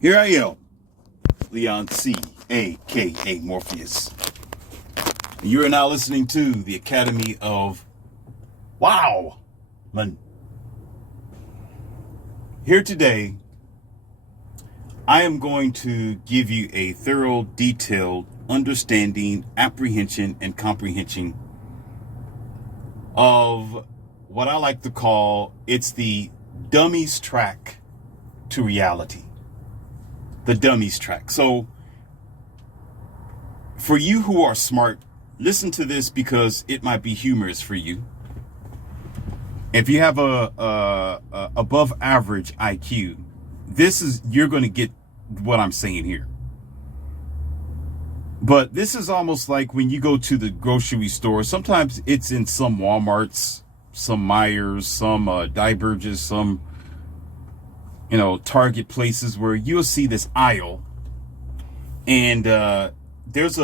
Here I am, Leon C., a.k.a. Morpheus. You are now listening to the Academy of Wow. Here today, I am going to give you a thorough, detailed understanding, apprehension, and comprehension of what I like to call it's the dummies track to reality. The dummies track. So for you who are smart, listen to this because it might be humorous for you. If you have a above average IQ, you're going to get what I'm saying here. But this is almost like when you go to the grocery store. Sometimes it's in some Walmarts, some Myers, some Diverges, some Target places where you'll see this aisle, and there's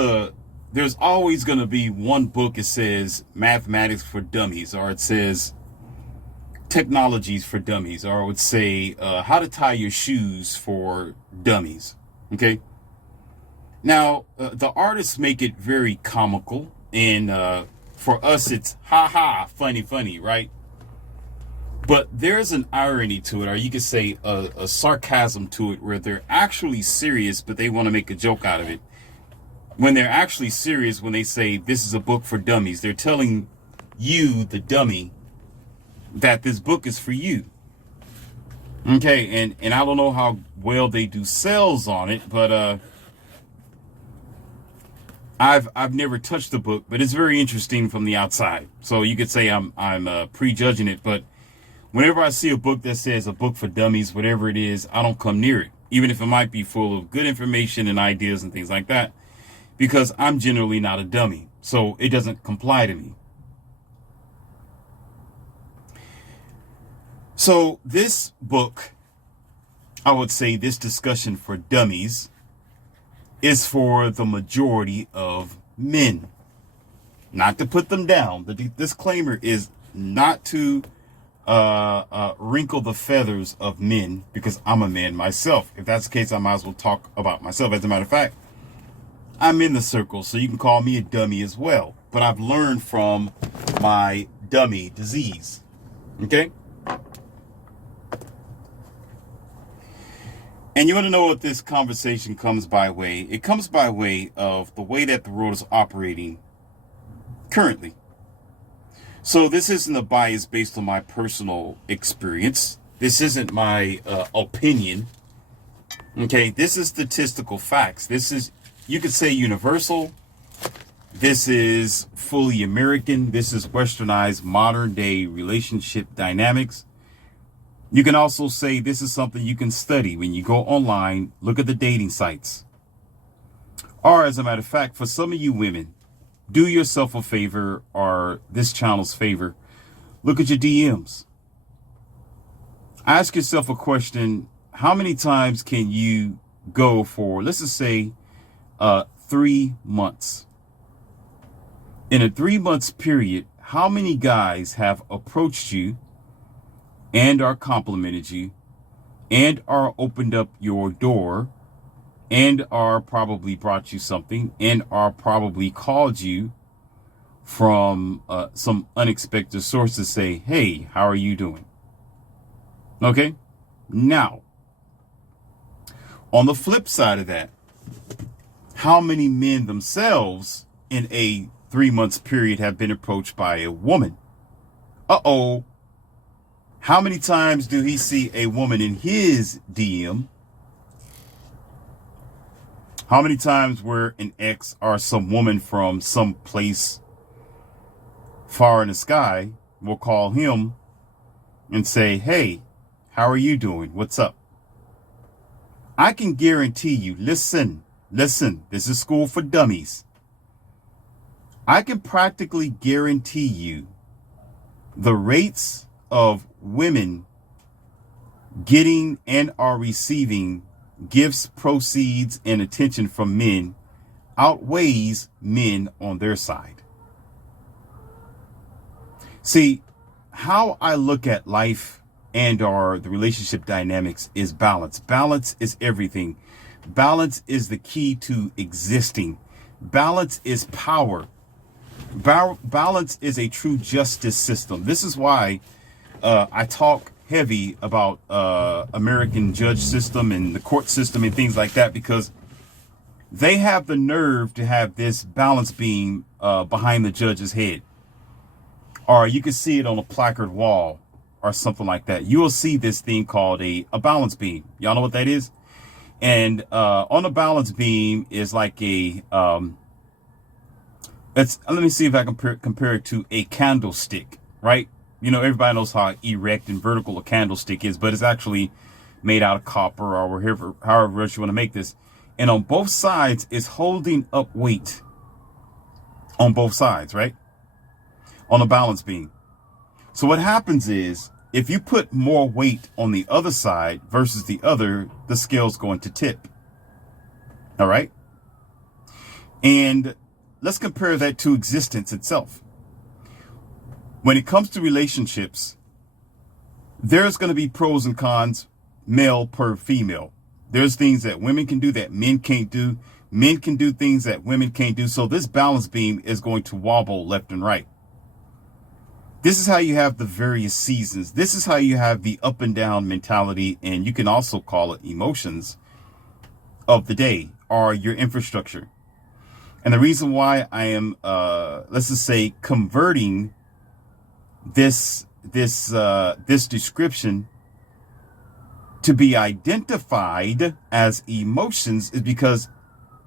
always going to be one book. It says Mathematics for Dummies, or it says Technologies for Dummies, or it would say How to Tie Your Shoes for Dummies. Okay. Now, the artists make it very comical, and for us, it's funny, right? But there's an irony to it, or you could say a sarcasm to it, where they're actually serious, but they want to make a joke out of it. When they're actually serious, when they say this is a book for dummies, they're telling you, the dummy, that this book is for you. Okay, and I don't know how well they do sales on it, but I've never touched the book, but it's very interesting from the outside. So you could say I'm prejudging it, but whenever I see a book that says a book for dummies, whatever it is, I don't come near it, even if it might be full of good information and ideas and things like that, because I'm generally not a dummy, so it doesn't comply to me. So this book, I would say this discussion for dummies, is for the majority of men. Not to put them down. The disclaimer is not to wrinkle the feathers of men, because I'm a man myself. If that's the case, I might as well talk about myself. As a matter of fact, I'm in the circle, so you can call me a dummy as well. But I've learned from my dummy disease. Okay? And you want to know what this conversation comes by way? It comes by way of the way that the world is operating currently. So this isn't a bias based on my personal experience. This isn't my opinion. Okay, this is statistical facts. This is, you could say, universal. This is fully American. This is westernized modern day relationship dynamics. You can also say this is something you can study when you go online, look at the dating sites. Or as a matter of fact, for some of you women, do yourself a favor, or this channel's favor, look at your DMs. Ask yourself a question. How many times can you go for, let's just say, 3 months? In a 3 months period, how many guys have approached you and are complimented you and are opened up your door and are probably brought you something and are probably called you from some unexpected sources, say, hey, how are you doing? Okay. Now, on the flip side of that, how many men themselves in a 3 months period have been approached by a woman? Uh-oh. How many times do he see a woman in his DM? How many times where an ex or some woman from some place far in the sky will call him and say, hey, how are you doing? What's up? I can guarantee you, listen, this is school for dummies. I can practically guarantee you the rates of women getting and are receiving gifts, proceeds, and attention from men outweighs men on their side. See, how I look at life and or the relationship dynamics is balance. Balance is everything. Balance is the key to existing. Balance is power. Balance is a true justice system. This is why I talk heavy about American judge system and the court system and things like that, because they have the nerve to have this balance beam behind the judge's head. Or you can see it on a placard wall or something like that. You will see this thing called a balance beam. Y'all know what that is? And on a balance beam is like a, let me see if I can compare it to a candlestick, right? You know, everybody knows how erect and vertical a candlestick is, but it's actually made out of copper or however else you want to make this. And on both sides is holding up weight on both sides, right? On a balance beam. So what happens is if you put more weight on the other side versus the other, the scale's going to tip. All right. And let's compare that to existence itself. When it comes to relationships, there's going to be pros and cons, male per female. There's things that women can do that men can't do. Men can do things that women can't do. So this balance beam is going to wobble left and right. This is how you have the various seasons. This is how you have the up and down mentality. And you can also call it emotions of the day or your infrastructure. And the reason why I am, let's just say, converting this description to be identified as emotions is because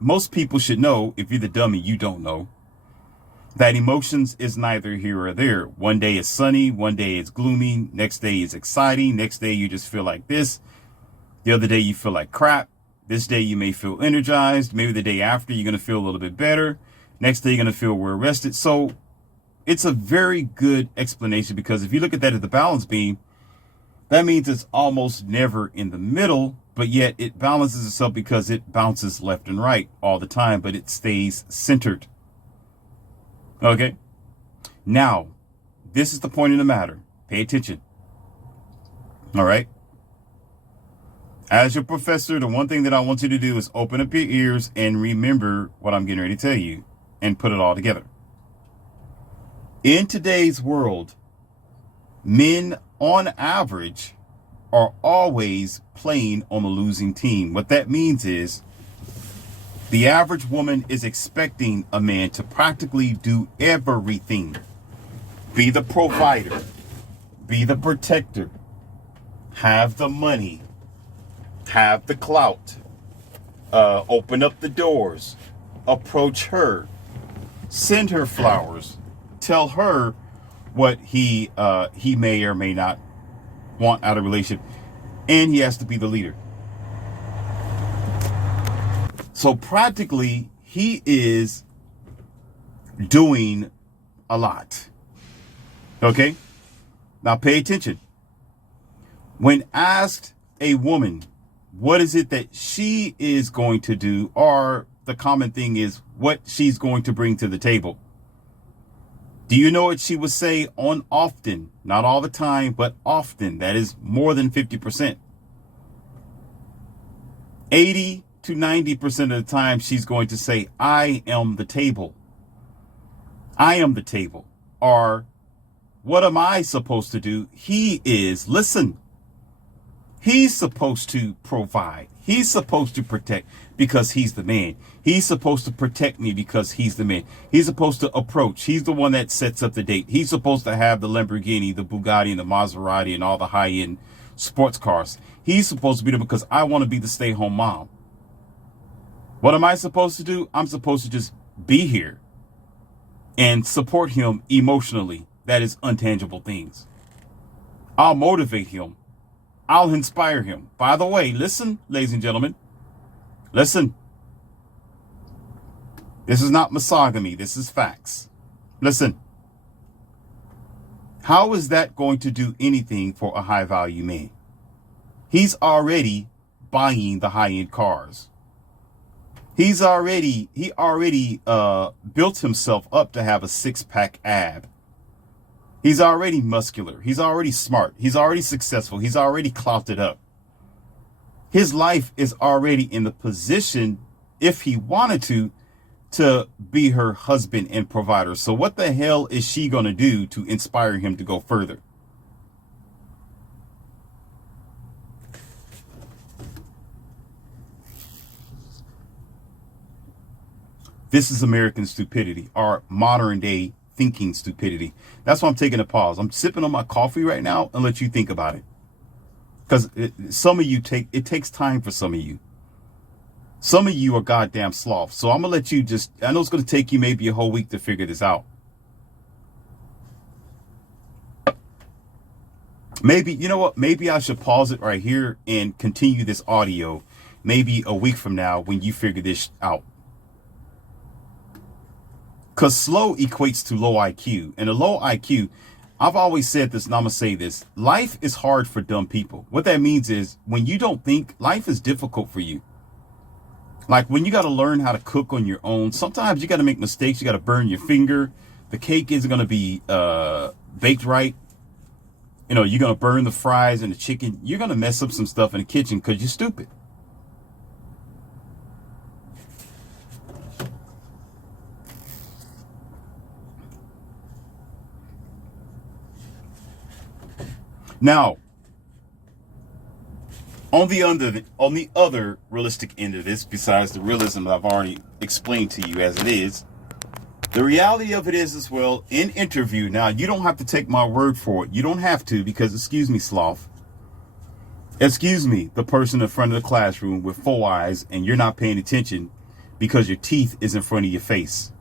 most people should know, if you're the dummy, you don't know, that emotions is neither here or there. One day it's sunny, one day it's gloomy, next day is exciting, next day you just feel like this, the other day you feel like crap, this day you may feel energized, maybe the day after you're going to feel a little bit better, next day you're going to feel we're rested. So it's a very good explanation, because if you look at that at the balance beam, that means it's almost never in the middle, but yet it balances itself because it bounces left and right all the time, but it stays centered. Okay. Now, this is the point of the matter. Pay attention. All right. As your professor, the one thing that I want you to do is open up your ears and remember what I'm getting ready to tell you and put it all together. In today's world, men on average are always playing on the losing team. What that means is the average woman is expecting a man to practically do everything. Be the provider, be the protector, have the money, have the clout, open up the doors, approach her, send her flowers, tell her what he may or may not want out of a relationship, and he has to be the leader. So practically, he is doing a lot. Okay? Now pay attention. When asked a woman, what is it that she is going to do, or the common thing is what she's going to bring to the table, do you know what she would say on often? Not all the time, but often. That is more than 50%. 80 to 90% of the time, she's going to say, I am the table. I am the table. Or, what am I supposed to do? He is. Listen. He's supposed to provide. He's supposed to protect because he's the man. He's supposed to protect me because he's the man. He's supposed to approach. He's the one that sets up the date. He's supposed to have the Lamborghini, the Bugatti, and the Maserati, and all the high-end sports cars. He's supposed to be there because I want to be the stay-home mom. What am I supposed to do? I'm supposed to just be here and support him emotionally. That is untangible things. I'll motivate him. I'll inspire him. By the way, listen, ladies and gentlemen, listen. This is not misogamy. This is facts. Listen. How is that going to do anything for a high value man? He's already buying the high end cars. He already built himself up to have a 6-pack ab. He's already muscular. He's already smart. He's already successful. He's already clouted up. His life is already in the position, if he wanted to be her husband and provider. So what the hell is she going to do to inspire him to go further? This is American stupidity, our modern day thinking stupidity. That's why I'm taking a pause. I'm sipping on my coffee right now and let you think about it. Because some of you it takes time for some of you. Some of you are goddamn sloths. So I'm going to let you I know it's going to take you maybe a whole week to figure this out. Maybe, you know what? Maybe I should pause it right here and continue this audio maybe a week from now when you figure this out. Because slow equates to low IQ. And a low IQ, I've always said this, and I'm going to say this. Life is hard for dumb people. What that means is when you don't think, life is difficult for you. Like when you got to learn how to cook on your own, sometimes you got to make mistakes. You got to burn your finger. The cake isn't going to be baked right. You know, you're going to burn the fries and the chicken. You're going to mess up some stuff in the kitchen because you're stupid. Now, on the other realistic end of this, besides the realism that I've already explained to you as it is, the reality of it is as well, in interview, now you don't have to take my word for it. You don't have to because, excuse me, sloth. Excuse me, the person in front of the classroom with 4 eyes and you're not paying attention because your teeth is in front of your face.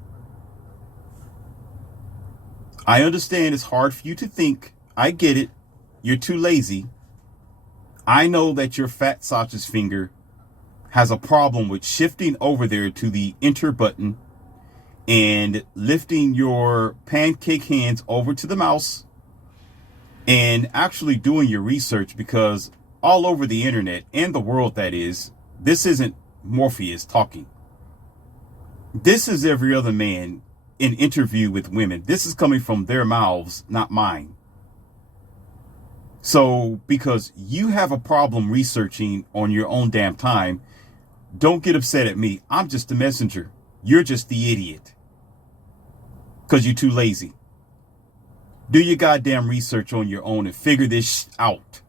I understand it's hard for you to think. I get it. You're too lazy. I know that your fat sausage finger has a problem with shifting over there to the enter button and lifting your pancake hands over to the mouse and actually doing your research, because all over the internet and the world, that is, this isn't Morpheus talking. This is every other man in interview with women. This is coming from their mouths, not mine. So because you have a problem researching on your own damn time, don't get upset at me. I'm just the messenger. You're just the idiot. Because you're too lazy. Do your goddamn research on your own and figure this out.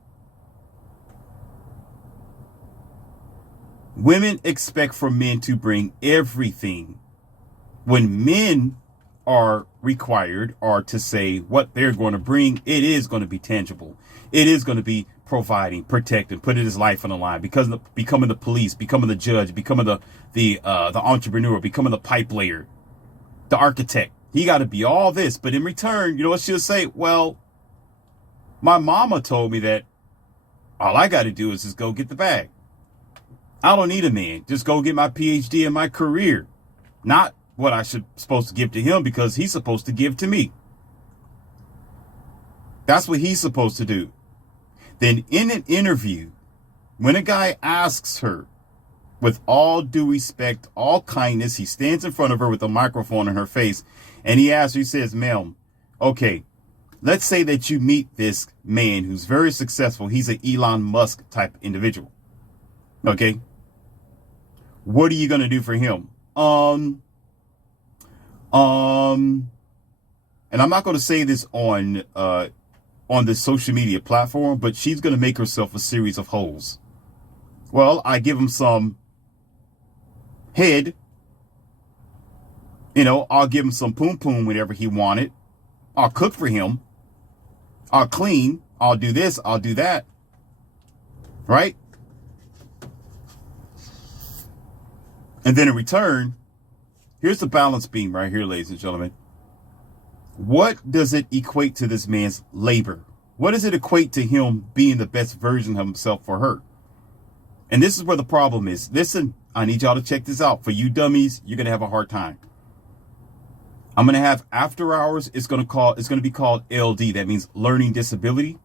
Women expect for men to bring everything. When men are required or to say what they're going to bring, it is going to be tangible. It is going to be providing, protecting, putting his life on the line, because becoming the police, becoming the judge, becoming the entrepreneur, becoming the pipe layer, the architect. He got to be all this. But in return, you know what she'll say? Well, my mama told me that all I got to do is just go get the bag. I don't need a man. Just go get my PhD and my career. Not what I supposed to give to him because he's supposed to give to me. That's what he's supposed to do. Then in an interview, when a guy asks her, with all due respect, all kindness, he stands in front of her with a microphone in her face, and he asks her, he says, ma'am, okay, let's say that you meet this man who's very successful. He's an Elon Musk type individual. Okay. What are you going to do for him? And I'm not going to say this on this social media platform, but she's going to make herself a series of holes. Well, I give him some head. You know, I'll give him some poom poom whenever he wanted. I'll cook for him. I'll clean. I'll do this. I'll do that. Right? And then in return, here's the balance beam right here, ladies and gentlemen. What does it equate to this man's labor? What does it equate to him being the best version of himself for her? And this is where the problem is. Listen, I need y'all to check this out. For you dummies, you're going to have a hard time. I'm going to have after hours. It's going to be called LD. That means learning disability.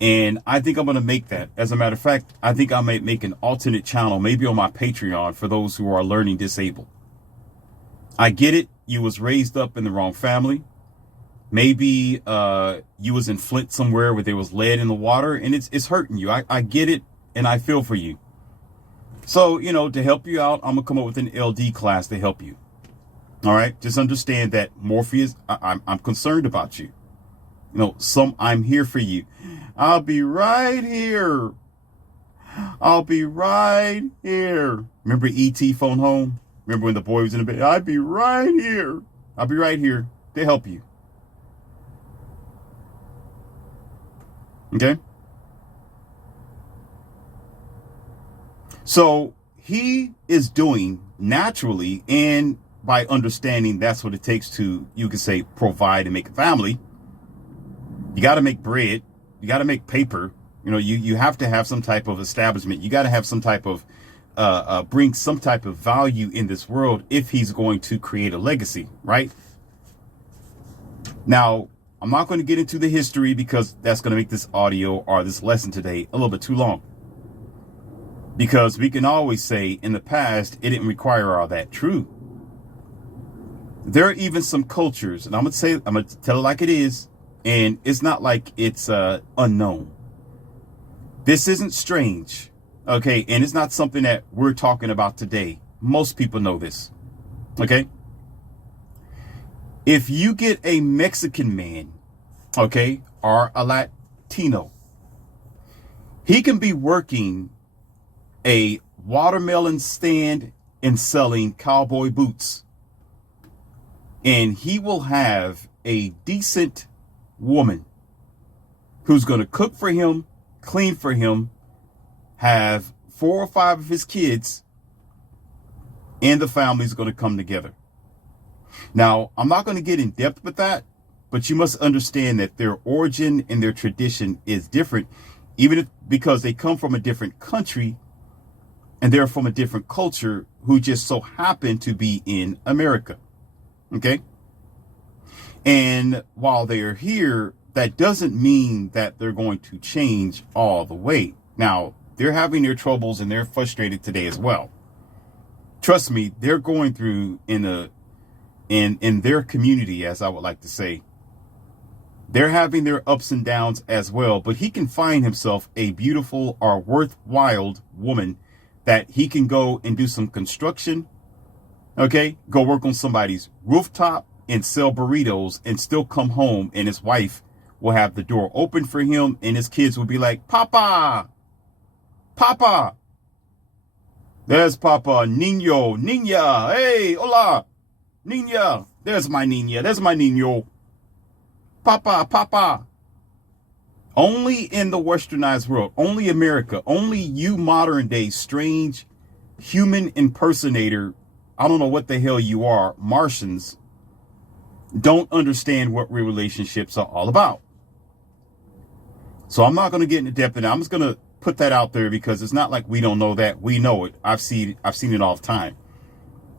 And I think I'm going to make that. As a matter of fact, I think I might make an alternate channel, maybe on my Patreon, for those who are learning disabled. I get it. You was raised up in the wrong family. Maybe you was in Flint somewhere where there was lead in the water and it's hurting you. I get it and I feel for you. So, you know, to help you out, I'm going to come up with an LD class to help you. All right. Just understand that Morpheus, I'm concerned about you. You know, I'm here for you. I'll be right here. I'll be right here. Remember E.T. Phone Home? Remember when the boy was in the bed? I'll be right here. I'll be right here to help you. Okay? So he is doing naturally, and by understanding that's what it takes to, you could say, provide and make a family. You got to make bread. You got to make paper. You know, you have to have some type of establishment. You got to have some type of, bring some type of value in this world if he's going to create a legacy, right? Now, I'm not going to get into the history because that's going to make this audio or this lesson today a little bit too long. Because we can always say in the past, it didn't require all that. True. There are even some cultures, and I'm going to tell it like it is. And it's not like it's unknown. This isn't strange. Okay. And it's not something that we're talking about today. Most people know this. Okay. If you get a Mexican man, okay, or a Latino, he can be working a watermelon stand and selling cowboy boots. And he will have a decent woman who's going to cook for him, clean for him, have 4 or 5 of his kids, and the family's going to come together. Now, I'm not going to get in depth with that, but you must understand that their origin and their tradition is different, because they come from a different country and they're from a different culture who just so happen to be in America. Okay. And while they're here, that doesn't mean that they're going to change all the way. Now, they're having their troubles and they're frustrated today as well. Trust me, they're going through in their community, as I would like to say, they're having their ups and downs as well. But he can find himself a beautiful or worthwhile woman that he can go and do some construction. Okay, go work on somebody's rooftop and sell burritos and still come home, and his wife will have the door open for him, and his kids will be like, Papa, Papa. There's Papa, Niño, Niña, hey, hola, Niña. There's my Niña, there's my Niño. Papa, Papa. Only in the westernized world, only America, only you modern day strange human impersonator, I don't know what the hell you are, Martians, don't understand what real relationships are all about. So I'm not going to get into depth, and I'm just going to put that out there because it's not like we don't know that. We know it. I've seen it all the time.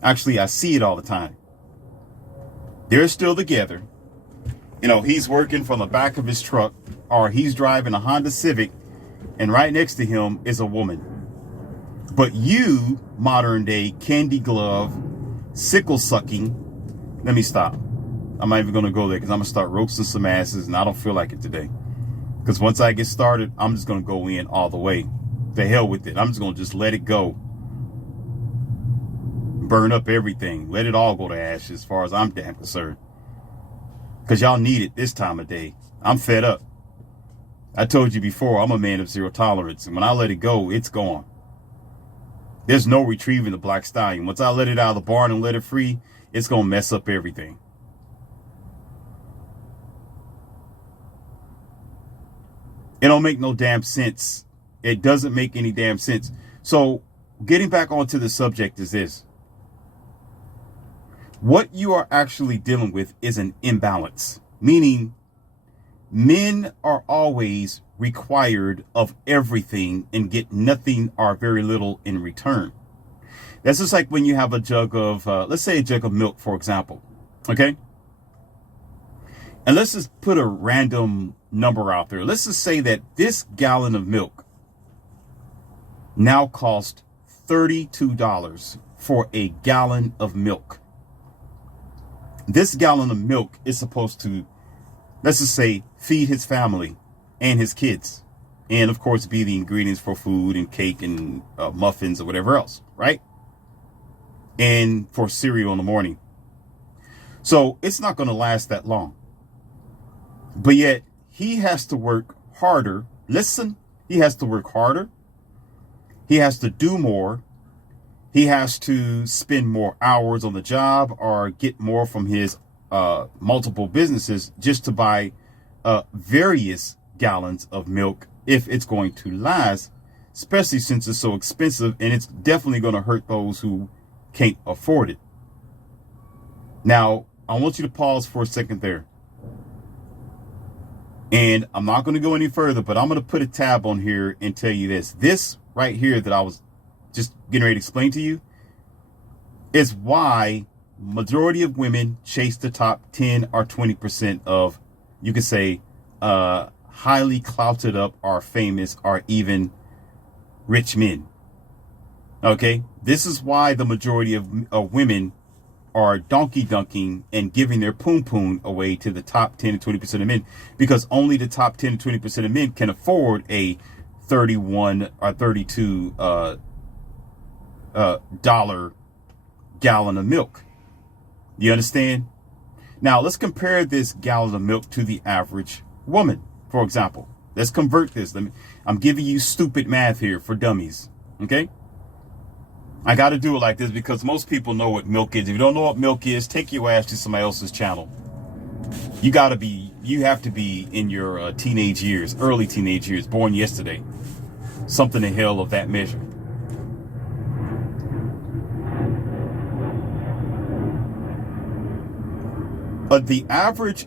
Actually, I see it all the time. They're still together. You know, he's working from the back of his truck, or he's driving a Honda Civic, and right next to him is a woman. But you, modern day candy glove, sickle sucking, let me stop. I'm not even going to go there because I'm going to start roasting some asses, and I don't feel like it today. Because once I get started, I'm just going to go in all the way. The hell with it. I'm just going to just let it go. Burn up everything. Let it all go to ashes as far as I'm damn concerned. Because y'all need it this time of day. I'm fed up. I told you before, I'm a man of zero tolerance. And when I let it go, it's gone. There's no retrieving the black stallion. Once I let it out of the barn and let it free, it's going to mess up everything. It don't make no damn sense. It doesn't make any damn sense. So getting back onto the subject is this. What you are actually dealing with is an imbalance, meaning men are always required of everything and get nothing or very little in return. That's just like when you have a jug of, let's say a jug of milk, for example. Okay. And let's just put a random number out there. Let's just say that this gallon of milk now costs $32 for a gallon of milk. This gallon of milk is supposed to let's just say, feed his family and his kids. And of course, be the ingredients for food and cake and muffins or whatever else, right? And for cereal in the morning. So it's not going to last that long. But yet he has to work harder. Listen, he has to work harder. He has to do more. He has to spend more hours on the job or get more from his multiple businesses just to buy various gallons of milk if it's going to last, especially since it's so expensive, and it's definitely going to hurt those who can't afford it. Now, I want you to pause for a second there. And I'm not going to go any further, but I'm going to put a tab on here and tell you this. This right here that I was just getting ready to explain to you is why majority of women chase the top 10 or 20% of, you could say, highly clouted up or famous or even rich men. Okay, this is why the majority of women are donkey dunking and giving their poon poon away to the top 10 to 20% of men, because only the top 10 to 20% of men can afford a 31 or 32 dollar gallon of milk. You understand? Now let's compare this gallon of milk to the average woman. For example, let's convert this. I'm giving you stupid math here for dummies. Okay. I got to do it like this because most people know what milk is. If you don't know what milk is, take your ass to somebody else's channel. You have to be in your teenage years, early teenage years, born yesterday. Something the hell of that measure. But the average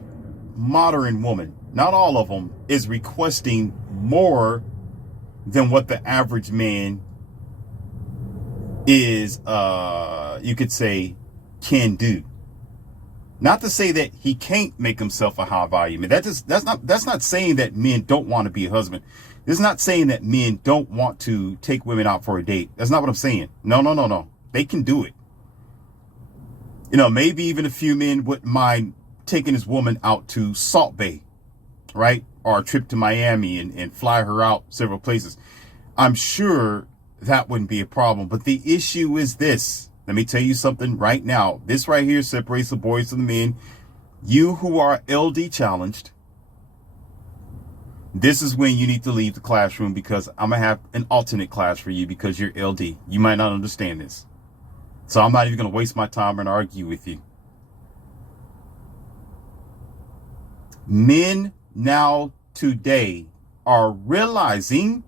modern woman, not all of them, is requesting more than what the average man is, you could say, can do. Not to say that he can't make himself a high volume. That's not saying that men don't want to be a husband. It's not saying that men don't want to take women out for a date. That's not what I'm saying. No. They can do it. You know, maybe even a few men wouldn't mind taking his woman out to Salt Bay, right? Or a trip to Miami and fly her out several places. I'm sure that wouldn't be a problem. But the issue is this. Let me tell you something right now. This right here separates the boys from the men. You who are LD challenged, this is when you need to leave the classroom, because I'm going to have an alternate class for you because you're LD. You might not understand this. So I'm not even going to waste my time and argue with you. Men now today are realizing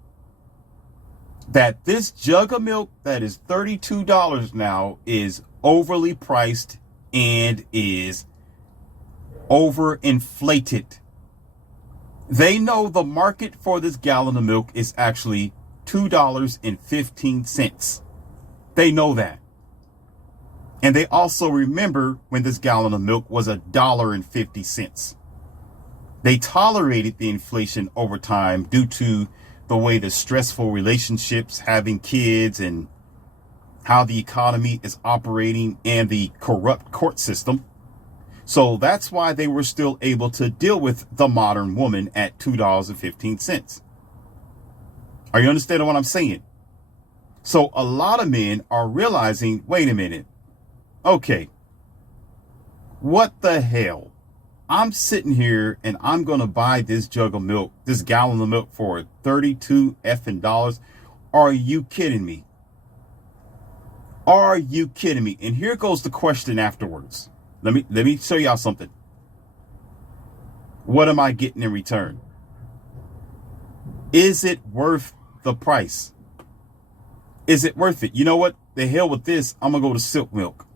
that this jug of milk that is $32 now is overly priced and is overinflated. They know the market for this gallon of milk is actually $2.15. They know that. And they also remember when this gallon of milk was $1.50. They tolerated the inflation over time due to the way the stressful relationships, having kids, and how the economy is operating and the corrupt court system. So that's why they were still able to deal with the modern woman at $2.15. Are you understanding what I'm saying? So a lot of men are realizing, wait a minute. Okay, what the hell? I'm sitting here and I'm going to buy this jug of milk, this gallon of milk for $32 effing dollars. Are you kidding me? Are you kidding me? And here goes the question afterwards. Let me show y'all something. What am I getting in return? Is it worth the price? Is it worth it? You know what? The hell with this. I'm going to go to Silk Milk.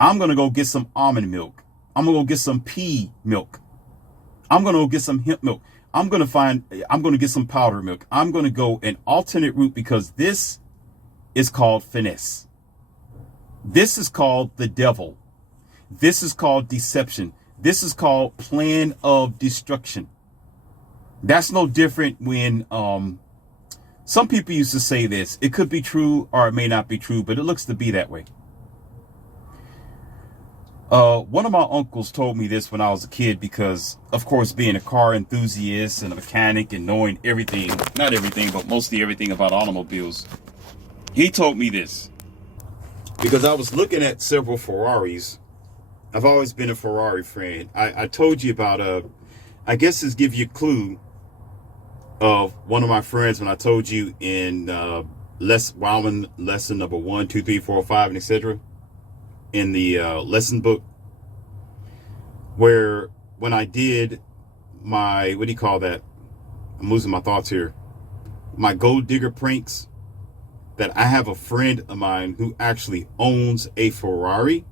I'm going to go get some almond milk. I'm going to go get some pea milk. I'm going to go get some hemp milk. I'm going to get some powdered milk. I'm going to go an alternate route, because this is called finesse. This is called the devil. This is called deception. This is called plan of destruction. That's no different when some people used to say this. It could be true or it may not be true, but it looks to be that way. One of my uncles told me this when I was a kid because, of course, being a car enthusiast and a mechanic and knowing everything, not everything, but mostly everything about automobiles, he told me this because I was looking at several Ferraris. I've always been a Ferrari friend. I told you about, I guess this give you a clue of one of my friends when I told you in Wildman lesson number 1, 2, 3, 4, 5, and etc. in the lesson book, where when I did my, what do you call that? I'm losing my thoughts here. My gold digger pranks, that I have a friend of mine who actually owns a Ferrari.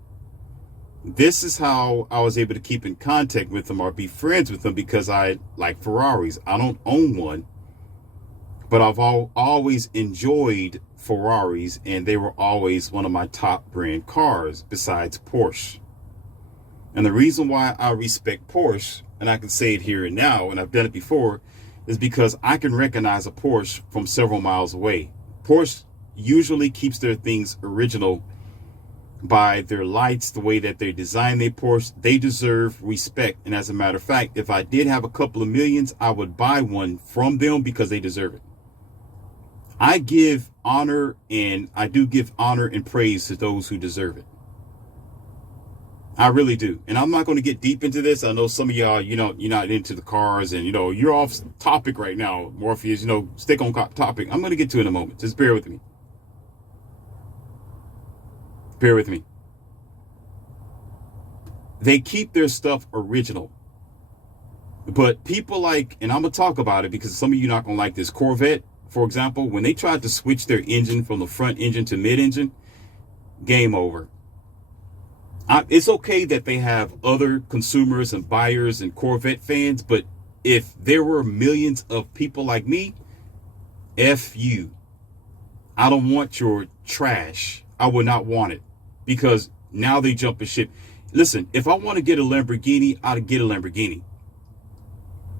This is how I was able to keep in contact with him or be friends with him, because I like Ferraris. I don't own one, but I've always enjoyed Ferraris, and they were always one of my top brand cars besides Porsche. And the reason why I respect Porsche, and I can say it here and now, and I've done it before, is because I can recognize a Porsche from several miles away. Porsche usually keeps their things original by their lights, the way that they design their Porsche. They deserve respect. And as a matter of fact, if I did have a couple of millions, I would buy one from them because they deserve it. I give honor, and I do give honor and praise to those who deserve it. I really do. And I'm not going to get deep into this. I know some of y'all, you're not into the cars, and, you're off topic right now, Morpheus, stick on topic. I'm going to get to it in a moment. Just bear with me. Bear with me. They keep their stuff original. But people like, and I'm going to talk about it because some of you not going to like this, Corvette, for example, when they tried to switch their engine from the front engine to mid-engine, game over. It's okay that they have other consumers and buyers and Corvette fans, but if there were millions of people like me, F you. I don't want your trash. I would not want it, because now they jump ship. Listen, if I want to get a Lamborghini, I'd get a Lamborghini.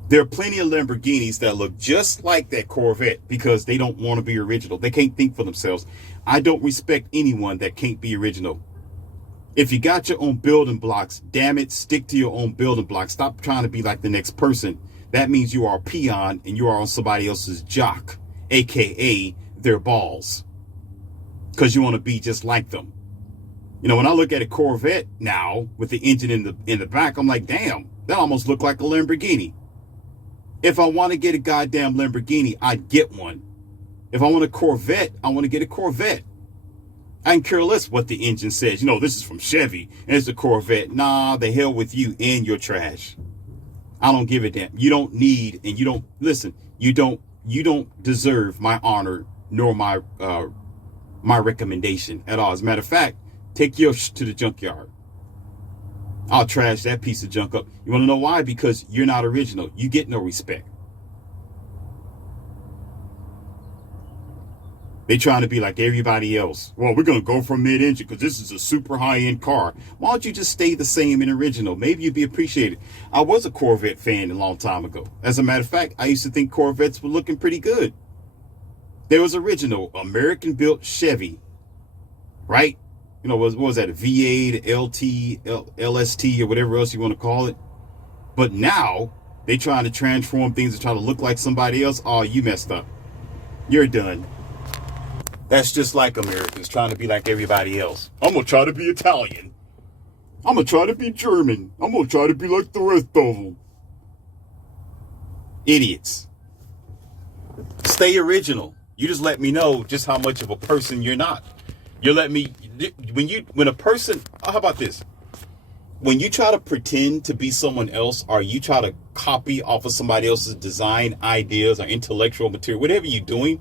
There are plenty of Lamborghinis that look just like that Corvette because they don't want to be original. They can't think for themselves. I don't respect anyone that can't be original. If you got your own building blocks, damn it, stick to your own building blocks. Stop trying to be like the next person. That means you are a peon and you are on somebody else's jock, aka their balls, because you want to be just like them. When I look at a Corvette now with the engine in the back, I'm like, damn, that almost looked like a Lamborghini. If I want to get a goddamn Lamborghini, I'd get one. If I want a Corvette, I want to get a Corvette. I can care less what the engine says. This is from Chevy and it's a Corvette. Nah, the hell with you and your trash. I don't give a damn. You don't need, and you don't, listen, you don't deserve my honor nor my recommendation at all. As a matter of fact, take yours to the junkyard. I'll trash that piece of junk up. You want to know why? Because you're not original. You get no respect. They trying to be like everybody else. Well, we're going to go for mid-engine because this is a super high-end car. Why don't you just stay the same and original? Maybe you'd be appreciated. I was a Corvette fan a long time ago. As a matter of fact, I used to think Corvettes were looking pretty good. There was original American-built Chevy, right? What was that, a V8, LT, LST, or whatever else you want to call it? But now, they trying to transform things to try to look like somebody else. Oh, you messed up. You're done. That's just like Americans trying to be like everybody else. I'm going to try to be Italian. I'm going to try to be German. I'm going to try to be like the rest of them. Idiots. Stay original. You just let me know just how much of a person you're not. You let me, when a person, how about this? When you try to pretend to be someone else, or you try to copy off of somebody else's design ideas or intellectual material, whatever you're doing,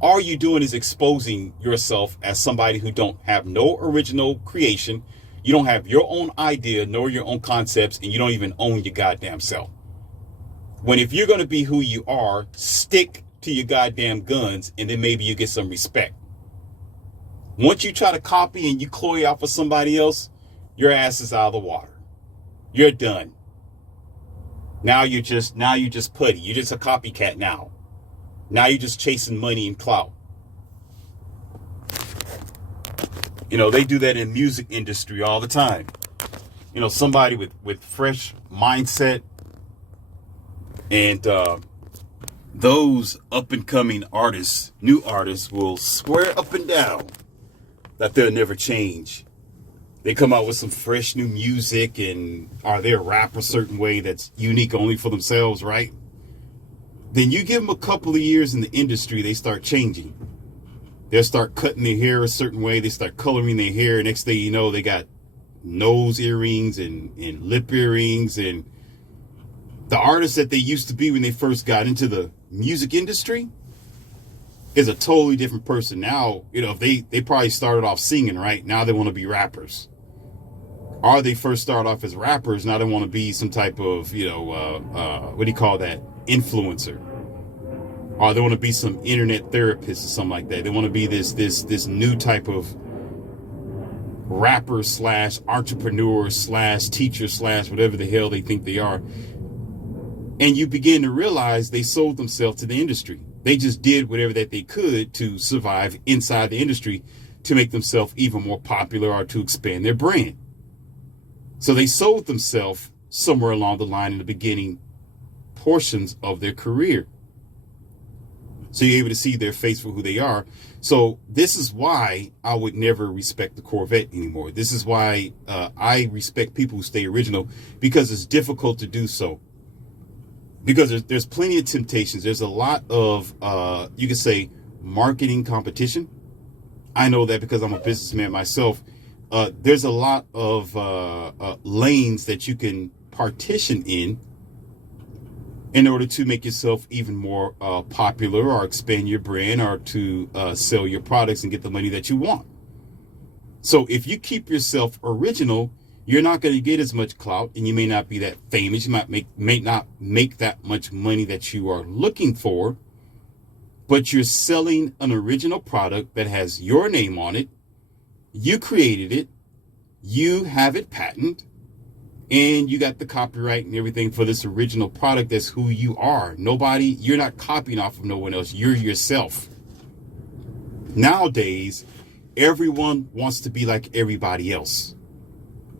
all you're doing is exposing yourself as somebody who don't have no original creation. You don't have your own idea, nor your own concepts, and you don't even own your goddamn self. When if you're going to be who you are, stick to your goddamn guns, and then maybe you get some respect. Once you try to copy and you cloy off of somebody else, your ass is out of the water. You're done. Now you're just putty. You're just a copycat now. Now you're just chasing money and clout. They do that in music industry all the time. somebody with fresh mindset, and those up and coming artists, new artists, will swear up and down that they'll never change. They come out with some fresh new music, and are they rap a certain way that's unique only for themselves, right? Then you give them a couple of years in the industry, they start changing. They'll start cutting their hair a certain way. They start coloring their hair. Next thing you know, they got nose earrings and lip earrings. And the artists that they used to be when they first got into the music industry is a totally different person. Now, if they probably started off singing, right? Now they want to be rappers. Or they first start off as rappers. Now they want to be some type of, what do you call that? Influencer. Or they want to be some internet therapist or something like that. They want to be this new type of rapper / entrepreneur / teacher / whatever the hell they think they are. And you begin to realize they sold themselves to the industry. They just did whatever that they could to survive inside the industry to make themselves even more popular or to expand their brand. So they sold themselves somewhere along the line in the beginning portions of their career. So you're able to see their face for who they are. So this is why I would never respect the Corvette anymore. This is why I respect people who stay original, because it's difficult to do so. Because there's plenty of temptations. There's a lot of, you could say, marketing competition. I know that because I'm a businessman myself. There's a lot of lanes that you can partition in order to make yourself even more popular or expand your brand or to sell your products and get the money that you want. So if you keep yourself original, you're not going to get as much clout, and you may not be that famous. You may not make that much money that you are looking for, but you're selling an original product that has your name on it. You created it. You have it patented. And you got the copyright and everything for this original product. That's who you are. You're not copying off of no one else. You're yourself. Nowadays, everyone wants to be like everybody else.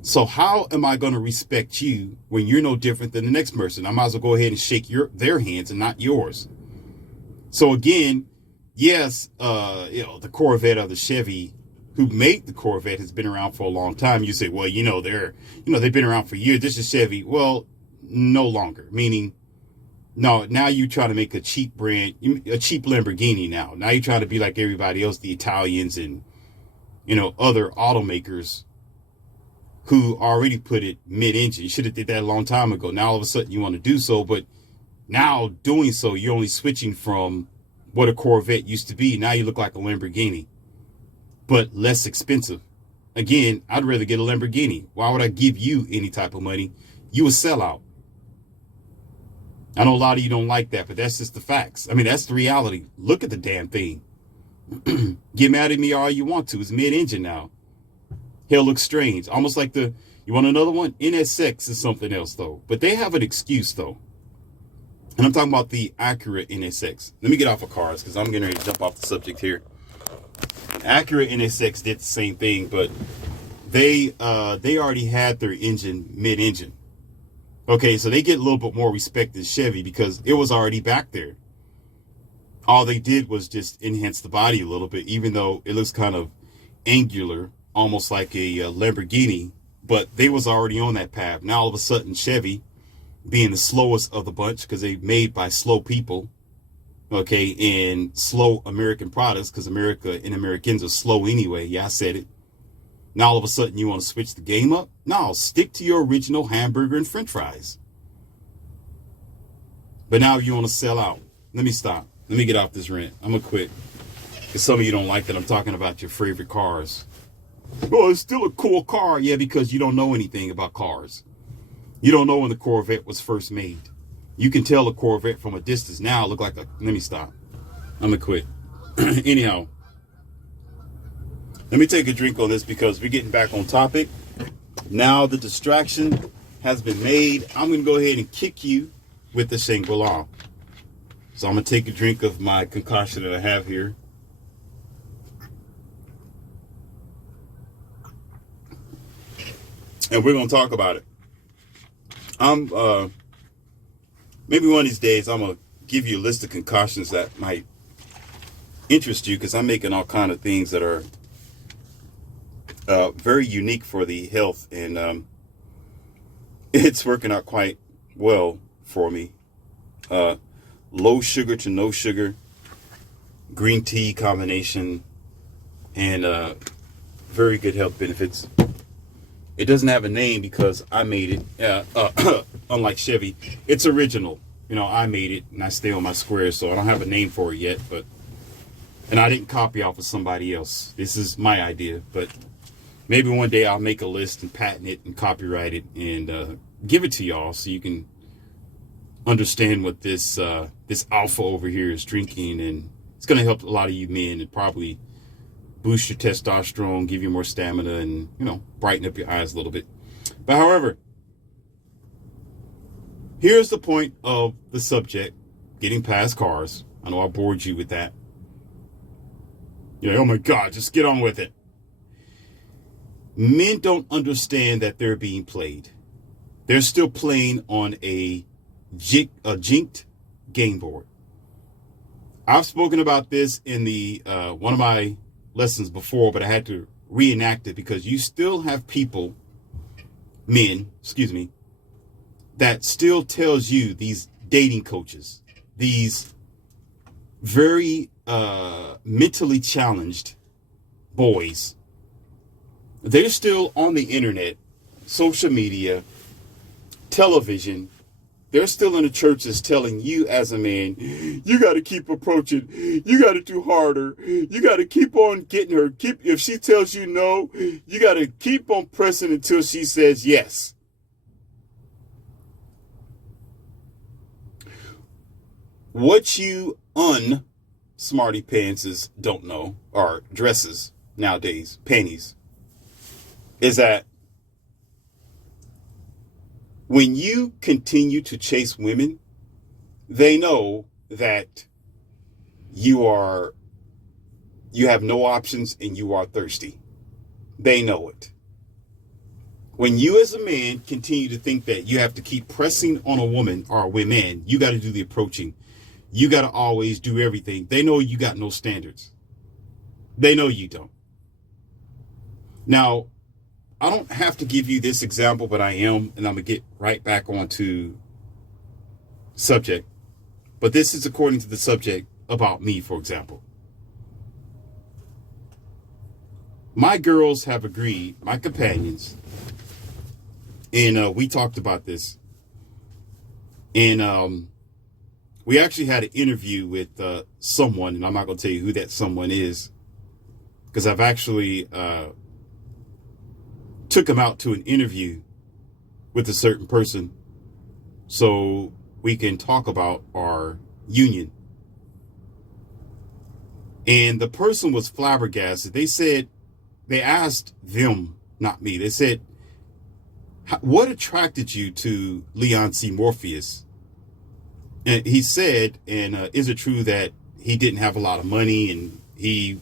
So how am I going to respect you when you're no different than the next person? I might as well go ahead and shake their hands and not yours. So again, yes, the Corvette or the Chevy who made the Corvette has been around for a long time. You say, well, they've been around for years. This is Chevy. Well, no longer. Meaning, no, now you try to make a cheap brand, a cheap Lamborghini now. Now you're trying to be like everybody else, the Italians and, other automakers who already put it mid-engine. You should have did that a long time ago. Now all of a sudden you want to do so, but now doing so, you're only switching from what a Corvette used to be. Now you look like a Lamborghini, but less expensive. Again, I'd rather get a Lamborghini. Why would I give you any type of money? You a sellout. I know a lot of you don't like that, but that's just the facts. I mean, that's the reality. Look at the damn thing. Get mad at me all you want to. It's mid-engine now. Hell looks strange. Almost like you want another one? NSX is something else, though. But they have an excuse, though. And I'm talking about the Acura NSX. Let me get off of cars because I'm getting ready to jump off the subject here. Acura NSX did the same thing, but they already had their engine mid-engine. Okay, so they get a little bit more respect than Chevy because it was already back there. All they did was just enhance the body a little bit, even though it looks kind of angular, almost like a Lamborghini, but they was already on that path. Now all of a sudden Chevy, being the slowest of the bunch because they made by slow people, okay, and slow American products because America and Americans are slow anyway. Yeah, I said it. Now all of a sudden you want to switch the game up? No, stick to your original hamburger and french fries. But now you want to sell out. Let me stop. Let me get off this rant. I'm going to quit. Because some of you don't like that I'm talking about your favorite cars. Oh, it's still a cool car. Yeah, because you don't know anything about cars. You don't know when the Corvette was first made. You can tell a Corvette from a distance now look like a... Let me stop. I'm going to quit. Anyhow. Let me take a drink on this because we're getting back on topic. Now the distraction has been made. I'm going to go ahead and kick you with the Shangri-La. So I'm going to take a drink of my concoction that I have here. and we're going to talk about it. I'm maybe one of these days I'm going to give you a list of concoctions that might interest you, because I'm making all kind of things that are very unique for the health, and it's working out quite well for me. Low sugar to no sugar, green tea combination, and very good health benefits. It doesn't have a name because I made it. Unlike Chevy, it's original. You know, I made it and I stay on my square, so I don't have a name for it yet. And I didn't copy off of somebody else. This is my idea, but maybe one day I'll make a list and patent it and copyright it and give it to y'all so you can understand what this alpha over here is drinking, and it's going to help a lot of you men and probably boost your testosterone, give you more stamina, and, you know, brighten up your eyes a little bit. But however, here's the point of the subject, getting past cars. I know I bored you with that. You're like, oh my God, just get on with it. Men don't understand that they're being played. They're still playing on a jinked game board. I've spoken about this in the one of my lessons before, but I had to reenact it because you still have people, men, that still tells you, these dating coaches, these very mentally challenged boys, they're still on the internet, social media, television. They're still in the churches telling you as a man, you got to keep approaching. You got to do harder. You got to keep on getting her. If she tells you no, you got to keep on pressing until she says yes. What you smarty pantses don't know, or dresses nowadays, panties, is that when you continue to chase women, they know that you have no options and you are thirsty. They know it. When you as a man continue to think that you have to keep pressing on a woman or a woman, you got to do the approaching. You got to always do everything. They know you got no standards. They know you don't. Now, I don't have to give you this example, but I am, and I'm going to get right back onto subject. But this is according to the subject about me, for example. My girls have agreed, my companions, and we talked about this, and we actually had an interview with someone, and I'm not going to tell you who that someone is, because I've actually took him out to an interview with a certain person so we can talk about our union. And the person was flabbergasted. They asked them, not me, they said, what attracted you to Leon C. Morpheus? And he said, and is it true that he didn't have a lot of money and he,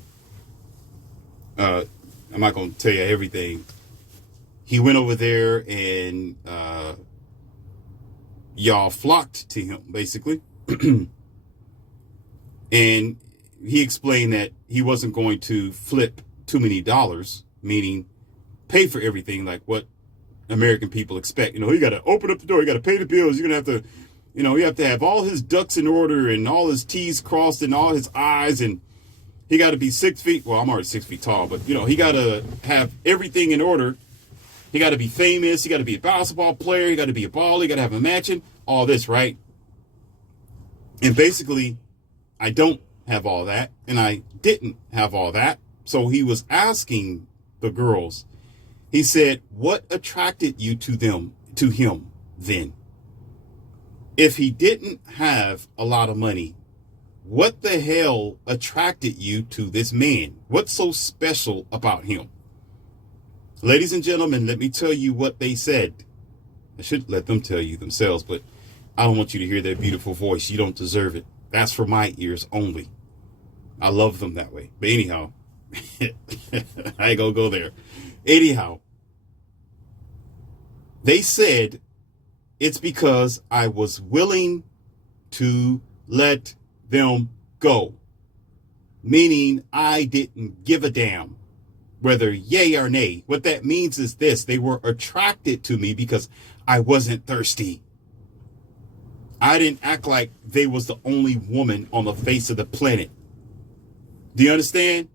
I'm not going to tell you everything. He went over there and y'all flocked to him, basically. And he explained that he wasn't going to flip too many dollars, meaning pay for everything like what American people expect. You know, you got to open up the door, you got to pay the bills, you're going to have to, you know, you have to have all his ducks in order and all his T's crossed and all his I's, and he got to be 6 feet. Well, I'm already 6 feet tall, but, you know, he got to have everything in order. He got to be famous. He got to be a basketball player. He got to be a baller. He got to have a mansion. All this, right? And basically, I don't have all that, and I didn't have all that. So he was asking the girls. He said, "What attracted you to him then? If he didn't have a lot of money, what the hell attracted you to this man? What's so special about him?" Ladies and gentlemen, let me tell you what they said. I should let them tell you themselves, but I don't want you to hear their beautiful voice. You don't deserve it. That's for my ears only. I love them that way. But anyhow, I ain't gonna go there. Anyhow, They said it's because I was willing to let them go, meaning I didn't give a damn whether yay or nay. What that means is this: they were attracted to me because I wasn't thirsty. I didn't act like they was the only woman on the face of the planet. Do you understand?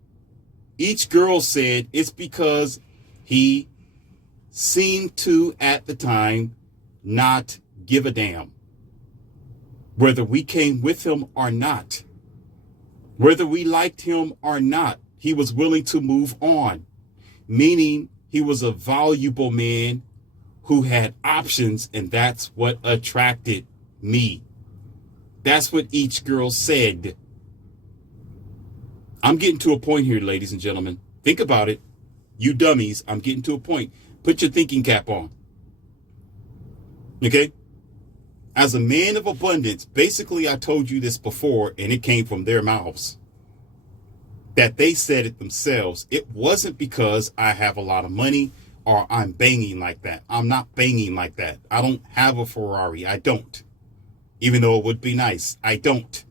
Each girl said it's because he seemed to, at the time, not give a damn whether we came with him or not, whether we liked him or not. He was willing to move on, meaning he was a valuable man who had options, and that's what attracted me. That's what each girl said. I'm getting to a point here, ladies and gentlemen. Think about it. You dummies, I'm getting to a point. Put your thinking cap on. Okay? As a man of abundance, basically I told you this before, and it came from their mouths, that they said it themselves. It wasn't because I have a lot of money or I'm banging like that. I'm not banging like that. I don't have a Ferrari. I don't. Even though it would be nice. I don't.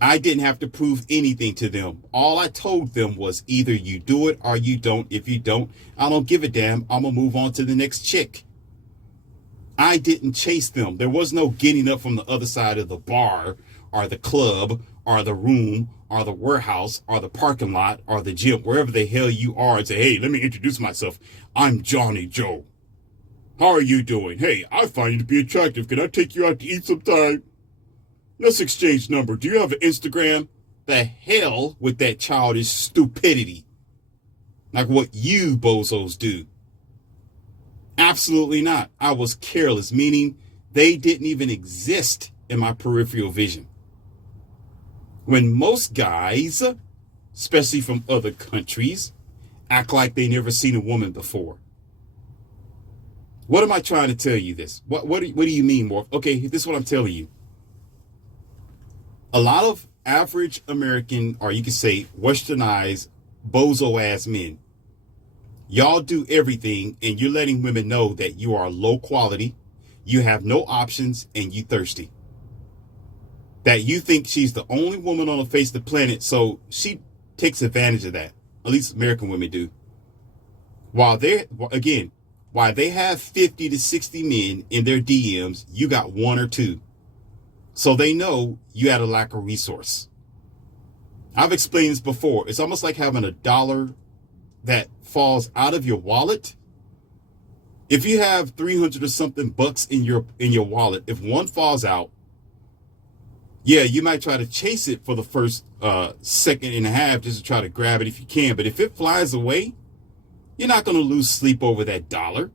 I didn't have to prove anything to them. All I told them was either you do it or you don't. If you don't, I don't give a damn. I'm going to move on to the next chick. I didn't chase them. There was no getting up from the other side of the bar or the club or the room or the warehouse or the parking lot or the gym, wherever the hell you are, and say, hey, let me introduce myself. I'm Johnny Joe. How are you doing? Hey, I find you to be attractive. Can I take you out to eat sometime? Let's exchange number. Do you have an Instagram? The hell with that childish stupidity. Like what you bozos do. Absolutely not. I was careless, meaning they didn't even exist in my peripheral vision. When most guys, especially from other countries, act like they never seen a woman before. What am I trying to tell you this? What do you mean, Morph? Okay, this is what I'm telling you. A lot of average American, or you could say westernized, bozo-ass men, y'all do everything, and you're letting women know that you are low quality, you have no options, and you thirsty. That you think she's the only woman on the face of the planet, so she takes advantage of that. At least American women do. While they have 50 to 60 men in their DMs, you got one or two. So they know you had a lack of resource. I've explained this before. It's almost like having a dollar that falls out of your wallet. If you have 300 or something bucks in your wallet, if one falls out, yeah, you might try to chase it for the first second and a half just to try to grab it if you can. But if it flies away, you're not going to lose sleep over that dollar.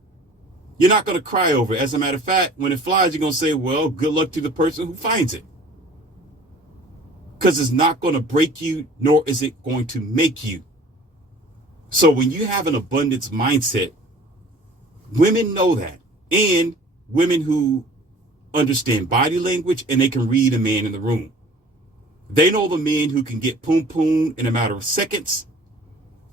You're not going to cry over it. As a matter of fact, when it flies, you're going to say, well, good luck to the person who finds it. Because it's not going to break you, nor is it going to make you. So when you have an abundance mindset, women know that. And women who understand body language, and they can read a man in the room. They know the men who can get poom poom in a matter of seconds.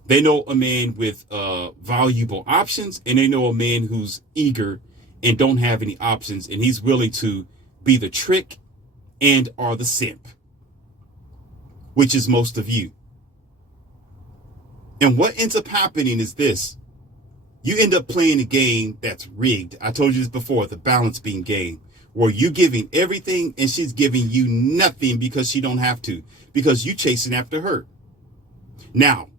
They know a man with valuable options, and they know a man who's eager and don't have any options, and he's willing to be the trick and or the simp, which is most of you. And what ends up happening is this. You end up playing a game that's rigged. I told you this before, the balance beam game, where you're giving everything and she's giving you nothing because she don't have to, because you chasing after her. Now,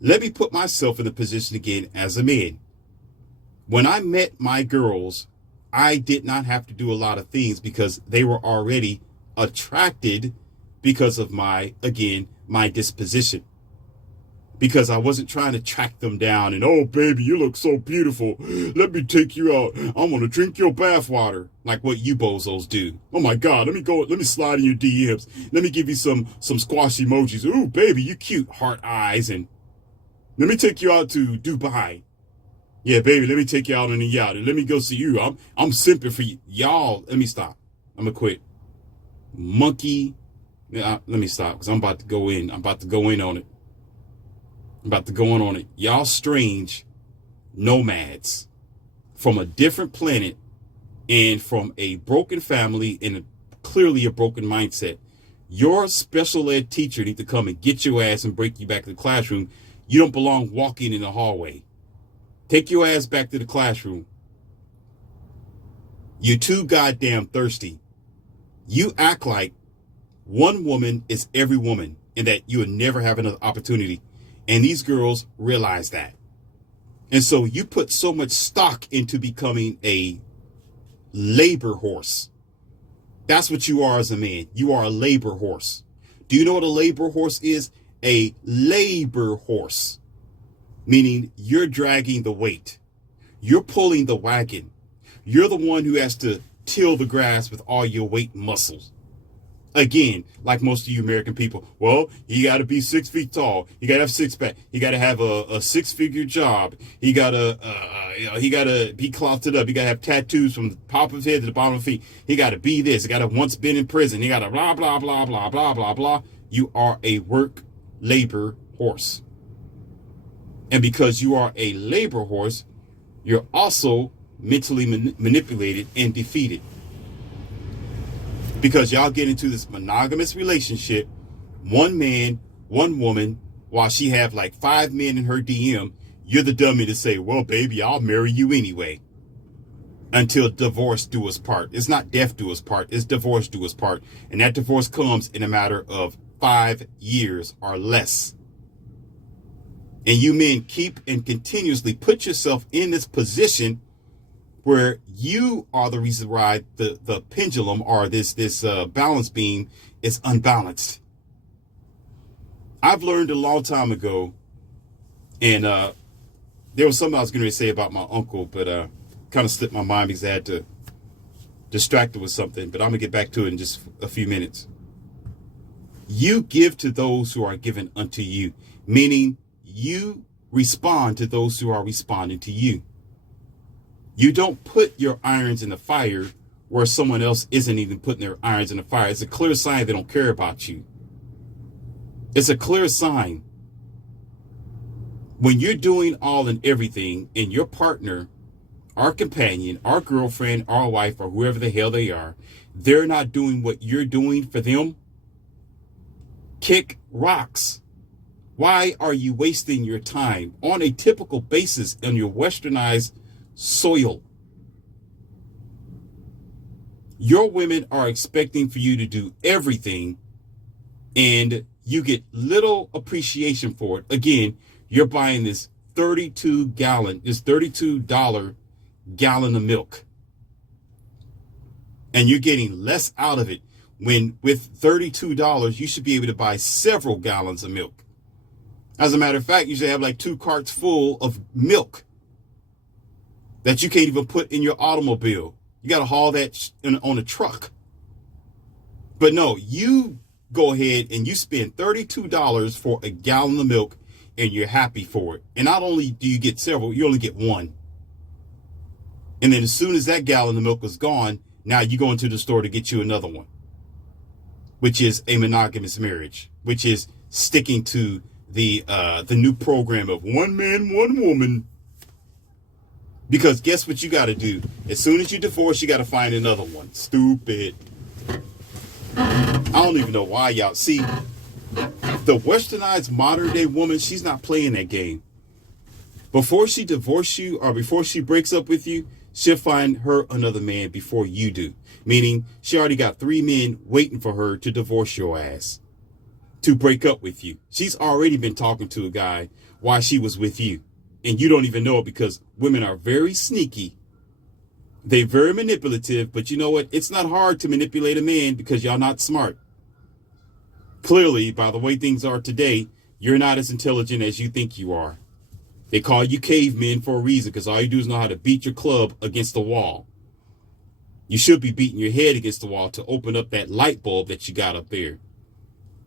let me put myself in the position again as a man. When I met my girls, I did not have to do a lot of things because they were already attracted because of my disposition. Because I wasn't trying to track them down and, oh, baby, you look so beautiful. Let me take you out. I'm going to drink your bath water like what you bozos do. Oh, my God, let me slide in your DMs. Let me give you some squash emojis. Ooh, baby, you cute, heart eyes, and let me take you out to Dubai. Yeah, baby, let me take you out on the yacht. And let me go see you. I'm simping for you. Y'all, let me stop. I'm going to quit. Monkey. Yeah, let me stop because I'm about to go in. I'm about to go in on it. Y'all strange nomads. from a different planet and from a broken family and clearly a broken mindset. Your special ed teacher needs to come and get your ass and break you back to the classroom. You don't belong walking in the hallway. Take your ass back to the classroom. You're too goddamn thirsty. You act like one woman is every woman and that you will never have another opportunity. And these girls realize that. And so you put so much stock into becoming a labor horse. That's what you are as a man. You are a labor horse. Do you know what a labor horse is? A labor horse, meaning you're dragging the weight. You're pulling the wagon. You're the one who has to till the grass with all your weight and muscles. Again, like most of you American people, well, you got to be 6 feet tall. You got to have six pack. You got to have a six-figure job. He got to be clothed up. He got to have tattoos from the top of his head to the bottom of his feet. He got to be this. He got to have once been in prison. He got to blah, blah, blah, blah, blah, blah, blah. You are a work labor horse. And because you are a labor horse, you're also mentally manipulated and defeated. Because y'all get into this monogamous relationship, one man, one woman, while she have like 5 men in her DM, you're the dummy to say, well, baby, I'll marry you anyway. Until divorce do us part. It's not death do us part, it's divorce do us part. And that divorce comes in a matter of 5 years or less. And you men keep and continuously put yourself in this position where you are the reason why the pendulum or this balance beam is unbalanced. I've learned a long time ago, and there was something I was going to say about my uncle, but kind of slipped my mind because I had to distract it with something, but I'm going to get back to it in just a few minutes. You give to those who are given unto you, meaning you respond to those who are responding to you. You don't put your irons in the fire where someone else isn't even putting their irons in the fire. It's a clear sign they don't care about you. It's a clear sign. When you're doing all and everything and your partner, our companion, our girlfriend, our wife, or whoever the hell they are, they're not doing what you're doing for them, kick rocks. Why are you wasting your time on a typical basis on your westernized soil? Your women are expecting for you to do everything and you get little appreciation for it. Again, you're buying this $32 gallon of milk and you're getting less out of it when with $32 you should be able to buy several gallons of milk. As a matter of fact, you should have like 2 carts full of milk that you can't even put in your automobile. You got to haul that on a truck. But no, you go ahead and you spend $32 for a gallon of milk and you're happy for it. And not only do you get several, you only get one. And then as soon as that gallon of milk is gone, now you go into the store to get you another one, which is a monogamous marriage, which is sticking to the new program of one man, one woman. Because guess what you got to do? As soon as you divorce, you got to find another one. Stupid. I don't even know why y'all see the westernized modern day woman. She's not playing that game. Before she divorces you or before she breaks up with you, she'll find her another man before you do. Meaning she already got 3 men waiting for her to divorce your ass, to break up with you. She's already been talking to a guy while she was with you. And you don't even know it because women are very sneaky. They're very manipulative. But you know what? It's not hard to manipulate a man because y'all not smart. Clearly, by the way things are today, you're not as intelligent as you think you are. They call you cavemen for a reason because all you do is know how to beat your club against the wall. You should be beating your head against the wall to open up that light bulb that you got up there.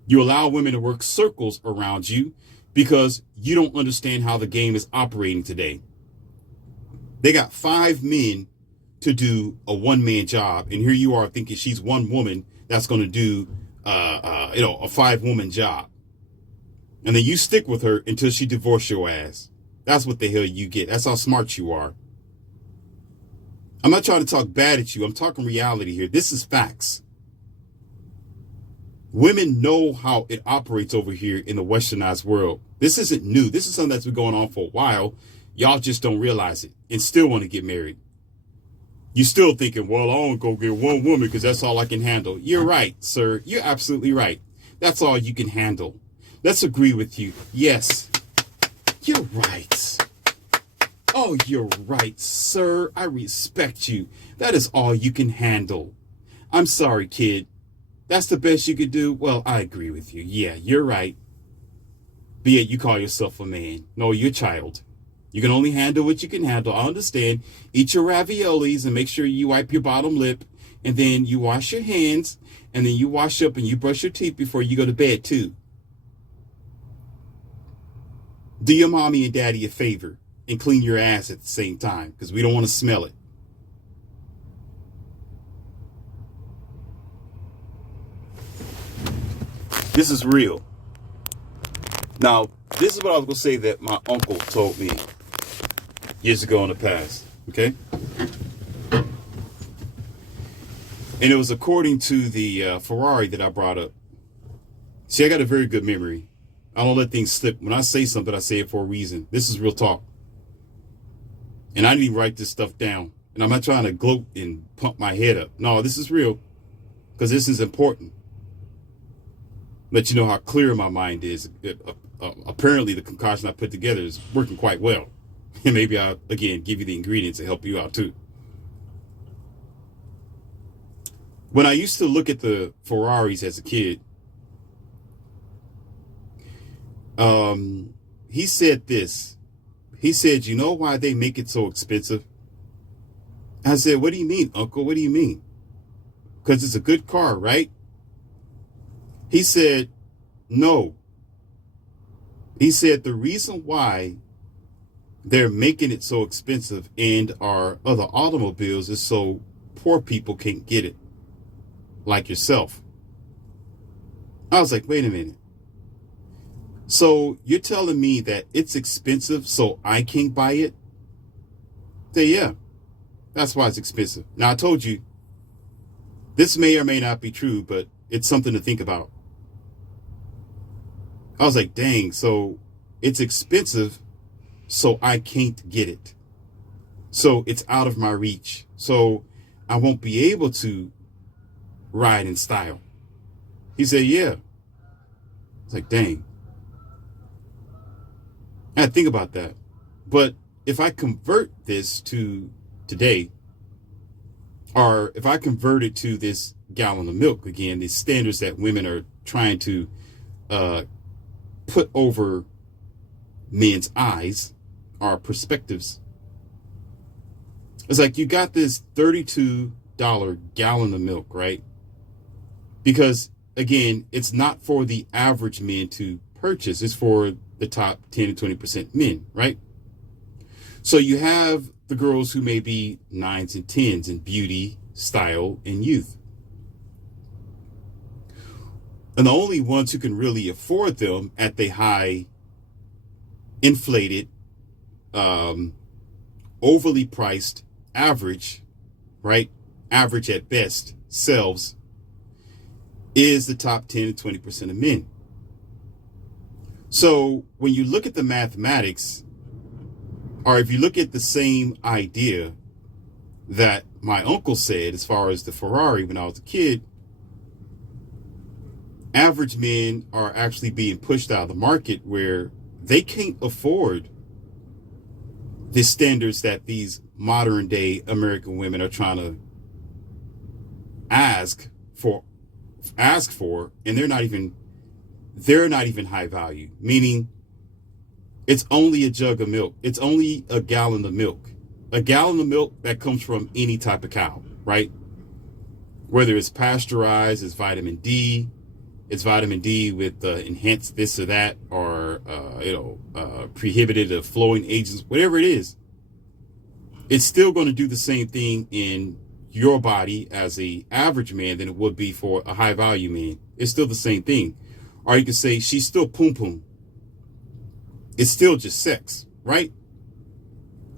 You allow women to work circles around you because you don't understand how the game is operating today. They got 5 men to do a 1-man job. And here you are thinking she's one woman that's going to do, a 5-woman job. And then you stick with her until she divorces your ass. That's what the hell you get. That's how smart you are. I'm not trying to talk bad at you. I'm talking reality here. This is facts. Women know how it operates over here in the westernized world. This isn't new. This is something that's been going on for a while. Y'all just don't realize it and still want to get married. You're still thinking, well, I want to go get one woman because that's all I can handle. You're right, sir. You're absolutely right. That's all you can handle. Let's agree with you. Yes, you're right. Oh, you're right, sir. I respect you. That is all you can handle. I'm sorry, kid. That's the best you could do? Well, I agree with you. Yeah, you're right. Be it you call yourself a man. No, you're a child. You can only handle what you can handle. I understand. Eat your raviolis and make sure you wipe your bottom lip. And then you wash your hands. And then you wash up and you brush your teeth before you go to bed, too. Do your mommy and daddy a favor and clean your ass at the same time, because we don't want to smell it. This is real. Now, this is what I was going to say that my uncle told me years ago in the past, okay? And it was according to the Ferrari that I brought up. See, I got a very good memory. I don't let things slip. When I say something, I say it for a reason. This is real talk. And I didn't even write this stuff down. And I'm not trying to gloat and pump my head up. No, this is real. Because this is important. Let you know how clear my mind is. Apparently, the concoction I put together is working quite well. And maybe I'll, again, give you the ingredients to help you out, too. When I used to look at the Ferraris as a kid, he said this. He said, you know why they make it so expensive? I said, what do you mean, Uncle? What do you mean? Because it's a good car, right? He said, no. He said the reason why they're making it so expensive and our other automobiles is so poor people can't get it, like yourself. I was like, wait a minute. So you're telling me that it's expensive so I can't buy it? Say, yeah, that's why it's expensive. Now, I told you, this may or may not be true, but it's something to think about. I was like, dang, so it's expensive so I can't get it. So it's out of my reach. So I won't be able to ride in style. He said, yeah. I was like, dang. I had to think about that. But if I convert this to today, or if I convert it to this gallon of milk, again, these standards that women are trying to put over men's eyes, our perspectives. It's like you got this $32 gallon of milk, right? Because, again, it's not for the average men to purchase. It's for the top 10 to 20% men, right? So you have the girls who may be 9s and 10s in beauty, style, and youth. And the only ones who can really afford them at the high, inflated, overly priced, average, right? Average at best, selves, is the top 10 to 20% of men. So when you look at the mathematics, or if you look at the same idea that my uncle said as far as the Ferrari when I was a kid, average men are actually being pushed out of the market where they can't afford the standards that these modern day American women are trying to ask for, and they're not even high value, meaning it's only a jug of milk. It's only a gallon of milk. A gallon of milk that comes from any type of cow, right? Whether it's pasteurized, it's vitamin D. It's vitamin D with enhanced this or that, or prohibited of flowing agents, whatever it is. It's still going to do the same thing in your body as a average man than it would be for a high value man. It's still the same thing. Or you could say she's still poom poom. It's still just sex, right?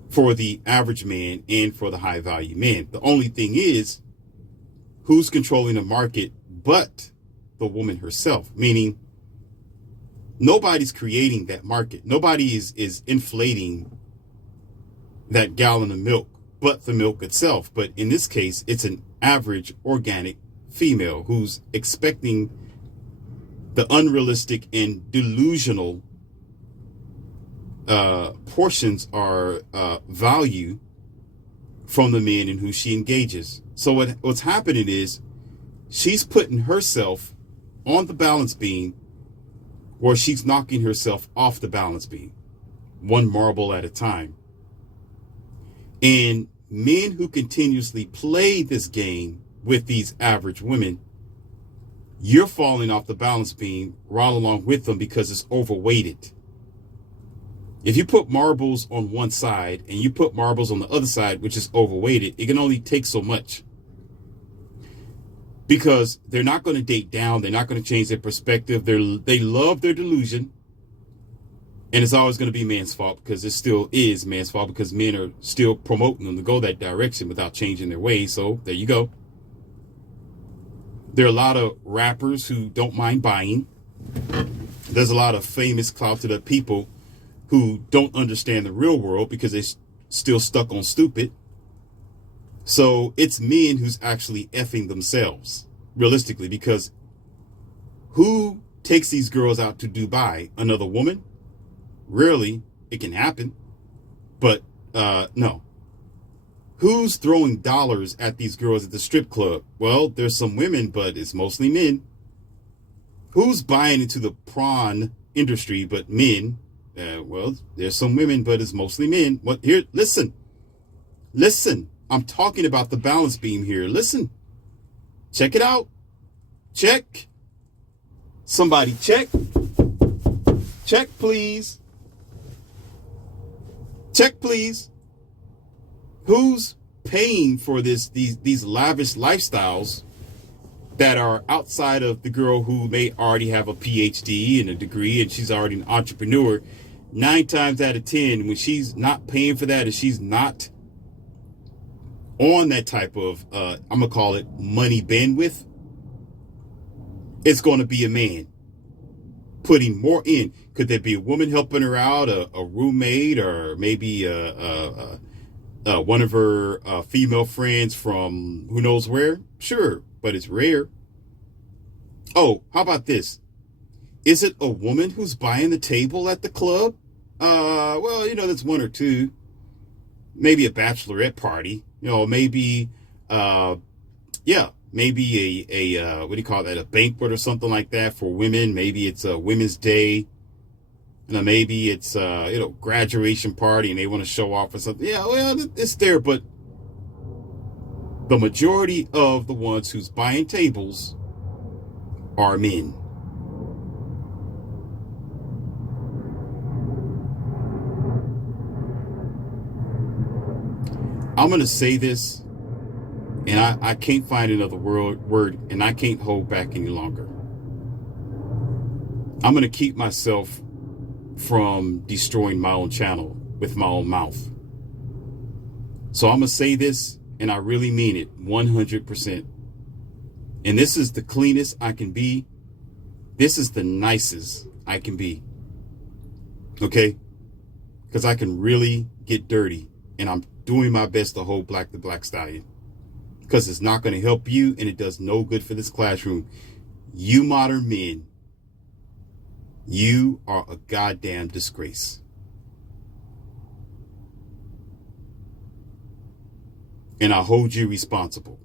for the average man and for the high value man. The only thing is, who's controlling the market but the woman herself? Meaning, nobody's creating that market. Nobody is inflating that gallon of milk but the milk itself. But in this case, it's an average organic female who's expecting the unrealistic and delusional portions or value from the men in who she engages. So what's happening is she's putting herself on the balance beam, or she's knocking herself off the balance beam, one marble at a time. And men who continuously play this game with these average women, you're falling off the balance beam right along with them because it's overweighted. If you put marbles on one side and you put marbles on the other side, which is overweighted, it can only take so much. Because they're not going to date down. They're not going to change their perspective. They love their delusion. And it's always going to be man's fault, because it still is man's fault, because men are still promoting them to go that direction without changing their ways. So there you go. There are a lot of rappers who don't mind buying. There's a lot of famous clouted up people who don't understand the real world because they're still stuck on stupid. So it's men who's actually effing themselves, realistically, because who takes these girls out to Dubai? Another woman? Rarely. It can happen. But no. Who's throwing dollars at these girls at the strip club? Well, there's some women, but it's mostly men. Who's buying into the prawn industry but men? Well, there's some women, but it's mostly men. What here? Listen. I'm talking about the balance beam here. Listen. Check it out. Check. Somebody check. Check, please. Check, please. Who's paying for these lavish lifestyles that are outside of the girl who may already have a PhD and a degree and she's already an entrepreneur? 9 times out of 10, when she's not paying for that and she's not on that type of, I'm going to call it money bandwidth, it's going to be a man putting more in. Could there be a woman helping her out, a roommate, or maybe one of her female friends from who knows where? Sure, but it's rare. Oh, how about this? Is it a woman who's buying the table at the club? Well, there's one or two. Maybe a bachelorette party. Maybe, maybe a what do you call that? A banquet or something like that for women. Maybe it's a Women's Day. Maybe it's graduation party and they want to show off or something. Yeah, well, it's there, but the majority of the ones who's buying tables are men. I'm going to say this, and I can't find another word, and I can't hold back any longer. I'm going to keep myself from destroying my own channel with my own mouth. So I'm going to say this, and I really mean it 100%. And this is the cleanest I can be. This is the nicest I can be. Okay? Because I can really get dirty, and I'm doing my best to hold Black the Black Stallion, because it's not going to help you and it does no good for this classroom. You modern men, you are a goddamn disgrace. And I hold you responsible.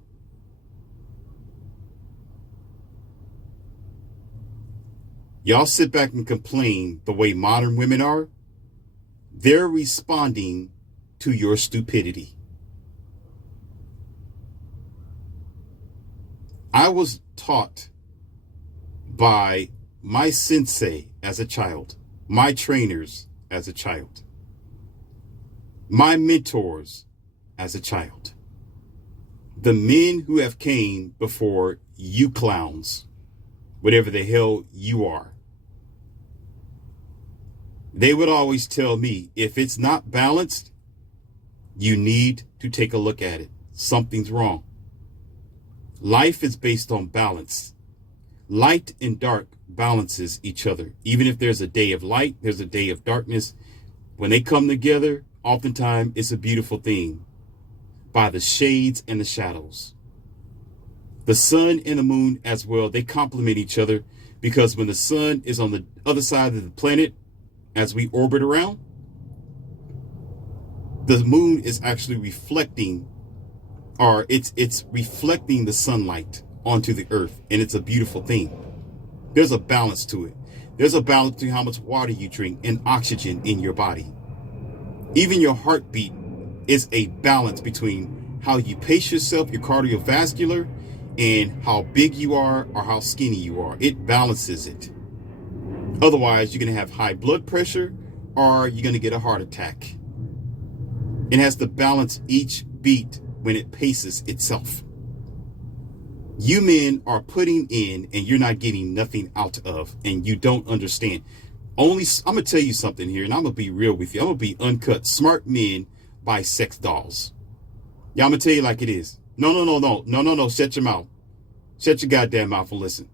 Y'all sit back and complain the way modern women are. They're responding to your stupidity. I was taught by my sensei as a child, my trainers as a child, my mentors as a child, the men who have came before you clowns, whatever the hell you are. They would always tell me, if it's not balanced, You need to take a look at it. Something's wrong. Life is based on balance. Light and dark balances each other. Even if there's a day of light, there's a day of darkness. When they come together, oftentimes it's a beautiful thing by the shades and the shadows. The sun and the moon as well, they complement each other, because when the sun is on the other side of the planet, as we orbit around, the moon is actually reflecting, or it's reflecting the sunlight onto the earth, and it's a beautiful thing. There's a balance to it. There's a balance to how much water you drink and oxygen in your body. Even your heartbeat is a balance between how you pace yourself, your cardiovascular, and how big you are or how skinny you are. It balances it. Otherwise, you're going to have high blood pressure or you're going to get a heart attack. It has to balance each beat when it paces itself. You men are putting in and you're not getting nothing out of, and you don't understand. I'm going to tell you something here, and I'm going to be real with you. I'm going to be uncut. Smart men buy sex dolls. Yeah, I'm going to tell you like it is. No. Shut your mouth. Shut your goddamn mouth and listen.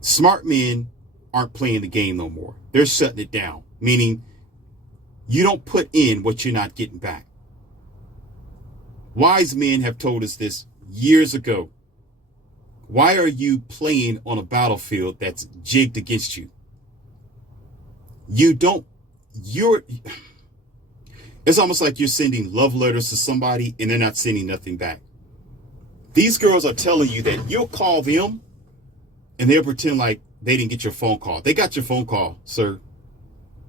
Smart men aren't playing the game no more. They're shutting it down, meaning you don't put in what you're not getting back. Wise men have told us this years ago. Why are you playing on a battlefield that's jigged against you? It's almost like you're sending love letters to somebody and they're not sending nothing back. These girls are telling you that you'll call them and they'll pretend like they didn't get your phone call. They got your phone call, sir.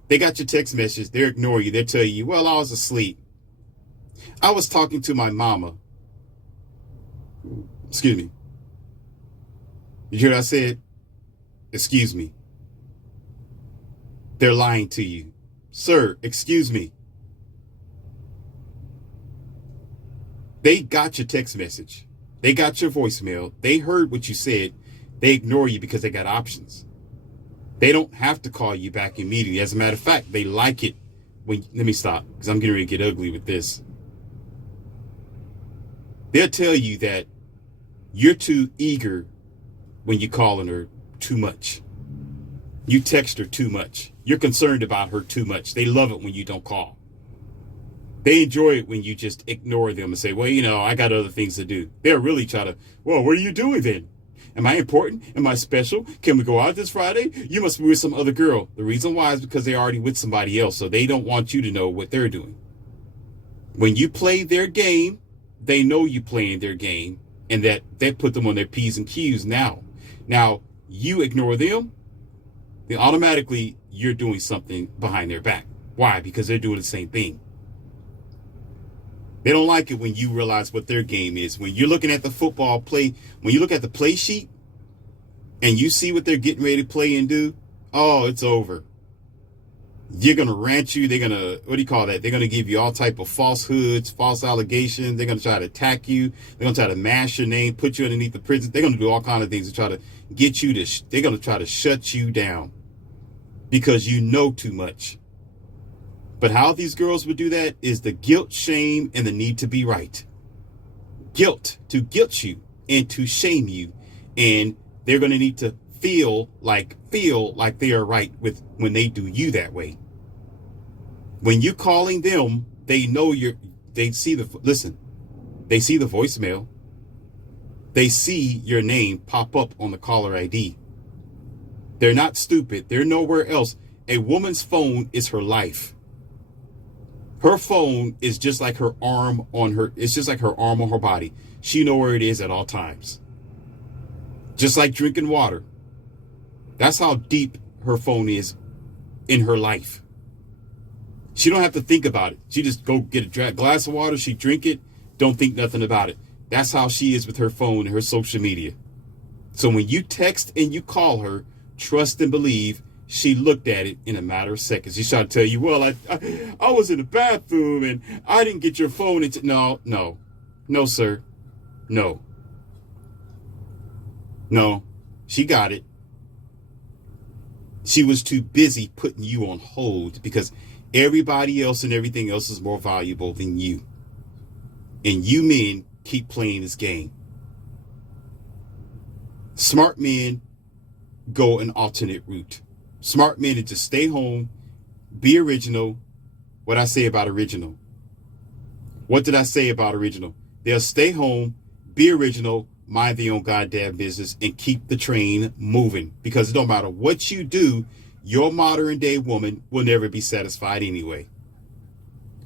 They got your text message. They're ignoring you. They're telling you, well, I was asleep. I was talking to my mama. Excuse me. You hear what I said? Excuse me. They're lying to you. Sir, excuse me. They got your text message. They got your voicemail. They heard what you said. They ignore you because they got options. They don't have to call you back immediately. As a matter of fact, they like it when, let me stop because I'm getting ready to get ugly with this. They'll tell you that you're too eager when you're calling her too much. You text her too much. You're concerned about her too much. They love it when you don't call. They enjoy it when you just ignore them and say, well, I got other things to do. They're really trying to, well, what are you doing then? Am I important? Am I special? Can we go out this Friday? You must be with some other girl. The reason why is because they're already with somebody else, so they don't want you to know what they're doing. When you play their game, they know you playing their game, and that put them on their P's and Q's now. Now, you ignore them, then automatically you're doing something behind their back. Why? Because they're doing the same thing. They don't like it when you realize what their game is. When you're looking at the football play, when you look at the play sheet and you see what they're getting ready to play and do, oh, it's over. You're going to rant you. They're going to, what do you call that? They're going to give you all type of falsehoods, false allegations. They're going to try to attack you. They're going to try to mash your name, put you underneath the prison. They're going to do all kinds of things to try to get you to, they're going to try to shut you down because you know too much. But how these girls would do that is the guilt, shame, and the need to be right. Guilt, to guilt you and to shame you. And they're going to need to feel like they are right with when they do you that way. When you're calling them, they know they see the voicemail. They see your name pop up on the caller ID. They're not stupid. They're nowhere else. A woman's phone is her life. Her phone is just like her arm on her. It's just like her arm on her body. She knows where it is at all times. Just like drinking water. That's how deep her phone is in her life. She don't have to think about it. She just go get a glass of water. She drink it. Don't think nothing about it. That's how she is with her phone and her social media. So when you text and you call her, trust and believe she looked at it in a matter of seconds. She's trying to tell you, well, I was in the bathroom and I didn't get your phone. No, sir. No. She got it. She was too busy putting you on hold because everybody else and everything else is more valuable than you. And you men keep playing this game. Smart men go an alternate route. Smart men to just stay home, be original. What I say about original? What did I say about original? They'll stay home, be original, mind their own goddamn business, and keep the train moving. Because it don't matter what you do, your modern day woman will never be satisfied anyway.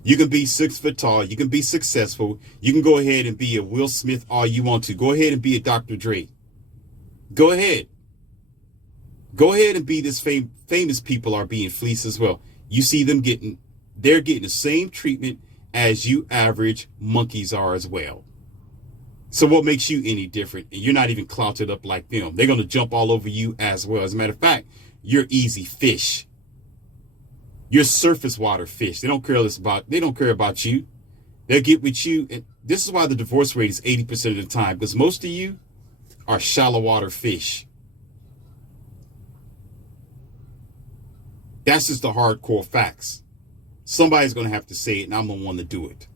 You can be 6 foot tall. You can be successful. You can go ahead and be a Will Smith all you want to. Go ahead and be a Dr. Dre. Go ahead. Go ahead and be this famous people are being fleeced as well. You see them they're getting the same treatment as you average monkeys are as well. So what makes you any different? And you're not even clouted up like them. They're going to jump all over you as well. As a matter of fact, you're easy fish. You're surface water fish. They don't care about you. They'll get with you. And this is why the divorce rate is 80% of the time, because most of you are shallow water fish. That's just the hardcore facts. Somebody's going to have to say it, and I'm the one to do it.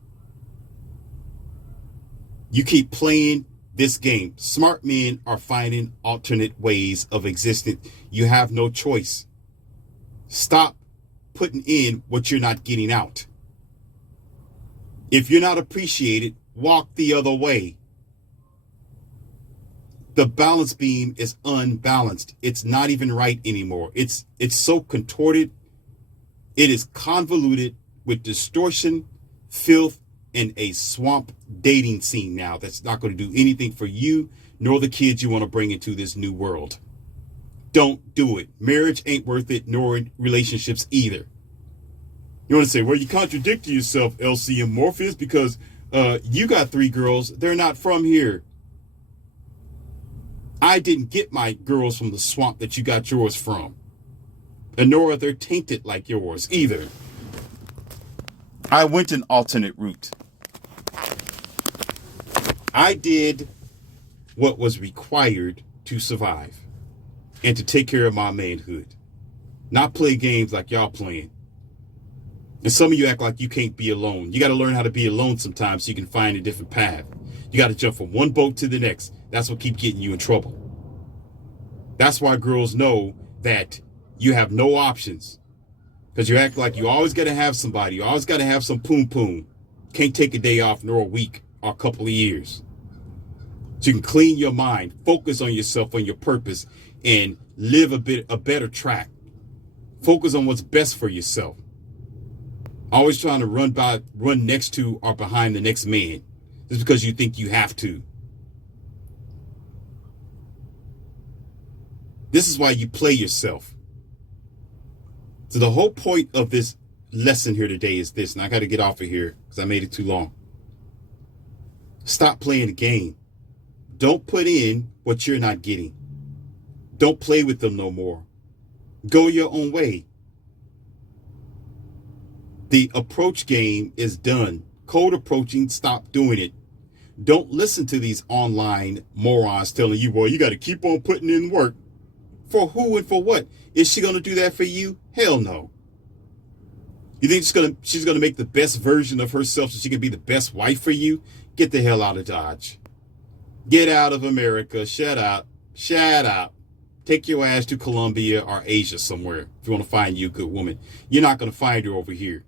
You keep playing this game. Smart men are finding alternate ways of existing. You have no choice. Stop putting in what you're not getting out. If you're not appreciated, walk the other way. The balance beam is unbalanced. It's not even right anymore. It's so contorted. It is convoluted with distortion, filth, and a swamp dating scene now that's not going to do anything for you nor the kids you want to bring into this new world. Don't do it. Marriage ain't worth it, nor relationships either. You want to say, well, you contradict yourself, LC and Morpheus, because you got 3 girls. They're not from here. I didn't get my girls from the swamp that you got yours from. And nor are they tainted like yours either. I went an alternate route. I did what was required to survive and to take care of my manhood. Not play games like y'all playing. And some of you act like you can't be alone. You got to learn how to be alone sometimes so you can find a different path. You got to jump from one boat to the next. That's what keeps getting you in trouble. That's why girls know that you have no options. Because you act like you always got to have somebody. You always got to have some poom poom. Can't take a day off nor a week or a couple of years. So you can clean your mind, focus on yourself, on your purpose, and live a better track. Focus on what's best for yourself. Always trying to run next to or behind the next man just because you think you have to. This is why you play yourself. So the whole point of this lesson here today is this, and I got to get off of here because I made it too long. Stop playing the game. Don't put in what you're not getting. Don't play with them no more. Go your own way. The approach game is done. Cold approaching, stop doing it. Don't listen to these online morons telling you, well, you got to keep on putting in work. For who and for what? Is she going to do that for you? Hell no. You think she's going to make the best version of herself so she can be the best wife for you? Get the hell out of Dodge. Get out of America. Shut up. Shut up. Take your ass to Colombia or Asia somewhere if you want to find you a good woman. You're not going to find her over here.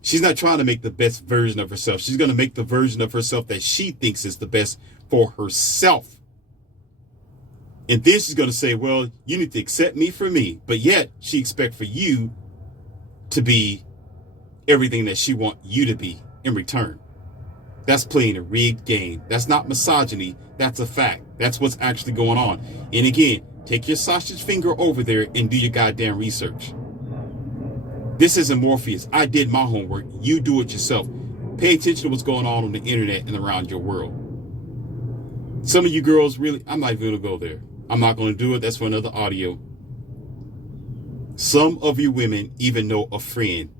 She's not trying to make the best version of herself. She's going to make the version of herself that she thinks is the best for herself. And then she's going to say, well, you need to accept me for me. But yet she expects for you to be everything that she wants you to be in return. That's playing a rigged game. That's not misogyny. That's a fact. That's what's actually going on. And again, take your sausage finger over there and do your goddamn research. This isn't Morpheus. I did my homework. You do it yourself. Pay attention to what's going on the internet and around your world. Some of you girls really, I'm not even going to go there. I'm not going to do it. That's for another audio. Some of you women even know a friend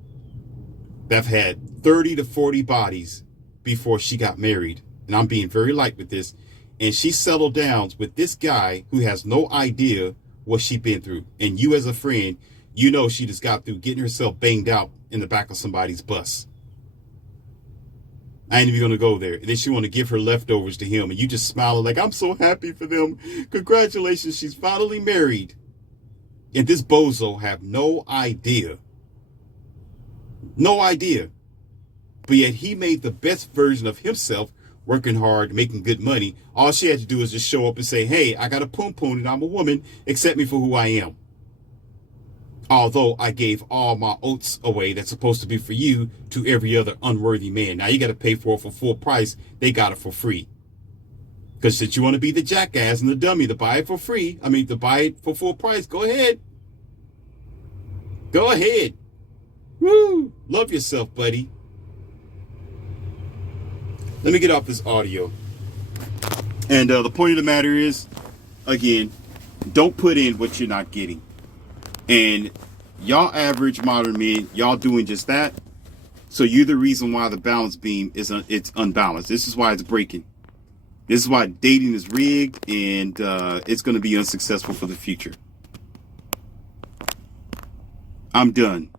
that had 30 to 40 bodies before she got married. And I'm being very light with this. And she settled down with this guy who has no idea what she been through. And you as a friend, you know she just got through getting herself banged out in the back of somebody's bus. I ain't even going to go there. And then she want to give her leftovers to him. And you just smiling like, I'm so happy for them. Congratulations, she's finally married. And this bozo have no idea. No idea. But yet he made the best version of himself, working hard, making good money. All she had to do is just show up and say, hey, I got a poom poom and I'm a woman. Accept me for who I am. Although I gave all my oats away that's supposed to be for you to every other unworthy man. Now you got to pay for it for full price. They got it for free. Because since you want to be the jackass and the dummy to buy it for free, to buy it for full price, go ahead. Go ahead. Woo! Love yourself, buddy. Let me get off this audio. And the point of the matter is, again, don't put in what you're not getting. And y'all average modern men, y'all doing just that. So you're the reason why the balance beam it's unbalanced. This is why it's breaking. This is why dating is rigged, and it's going to be unsuccessful for the future. I'm done.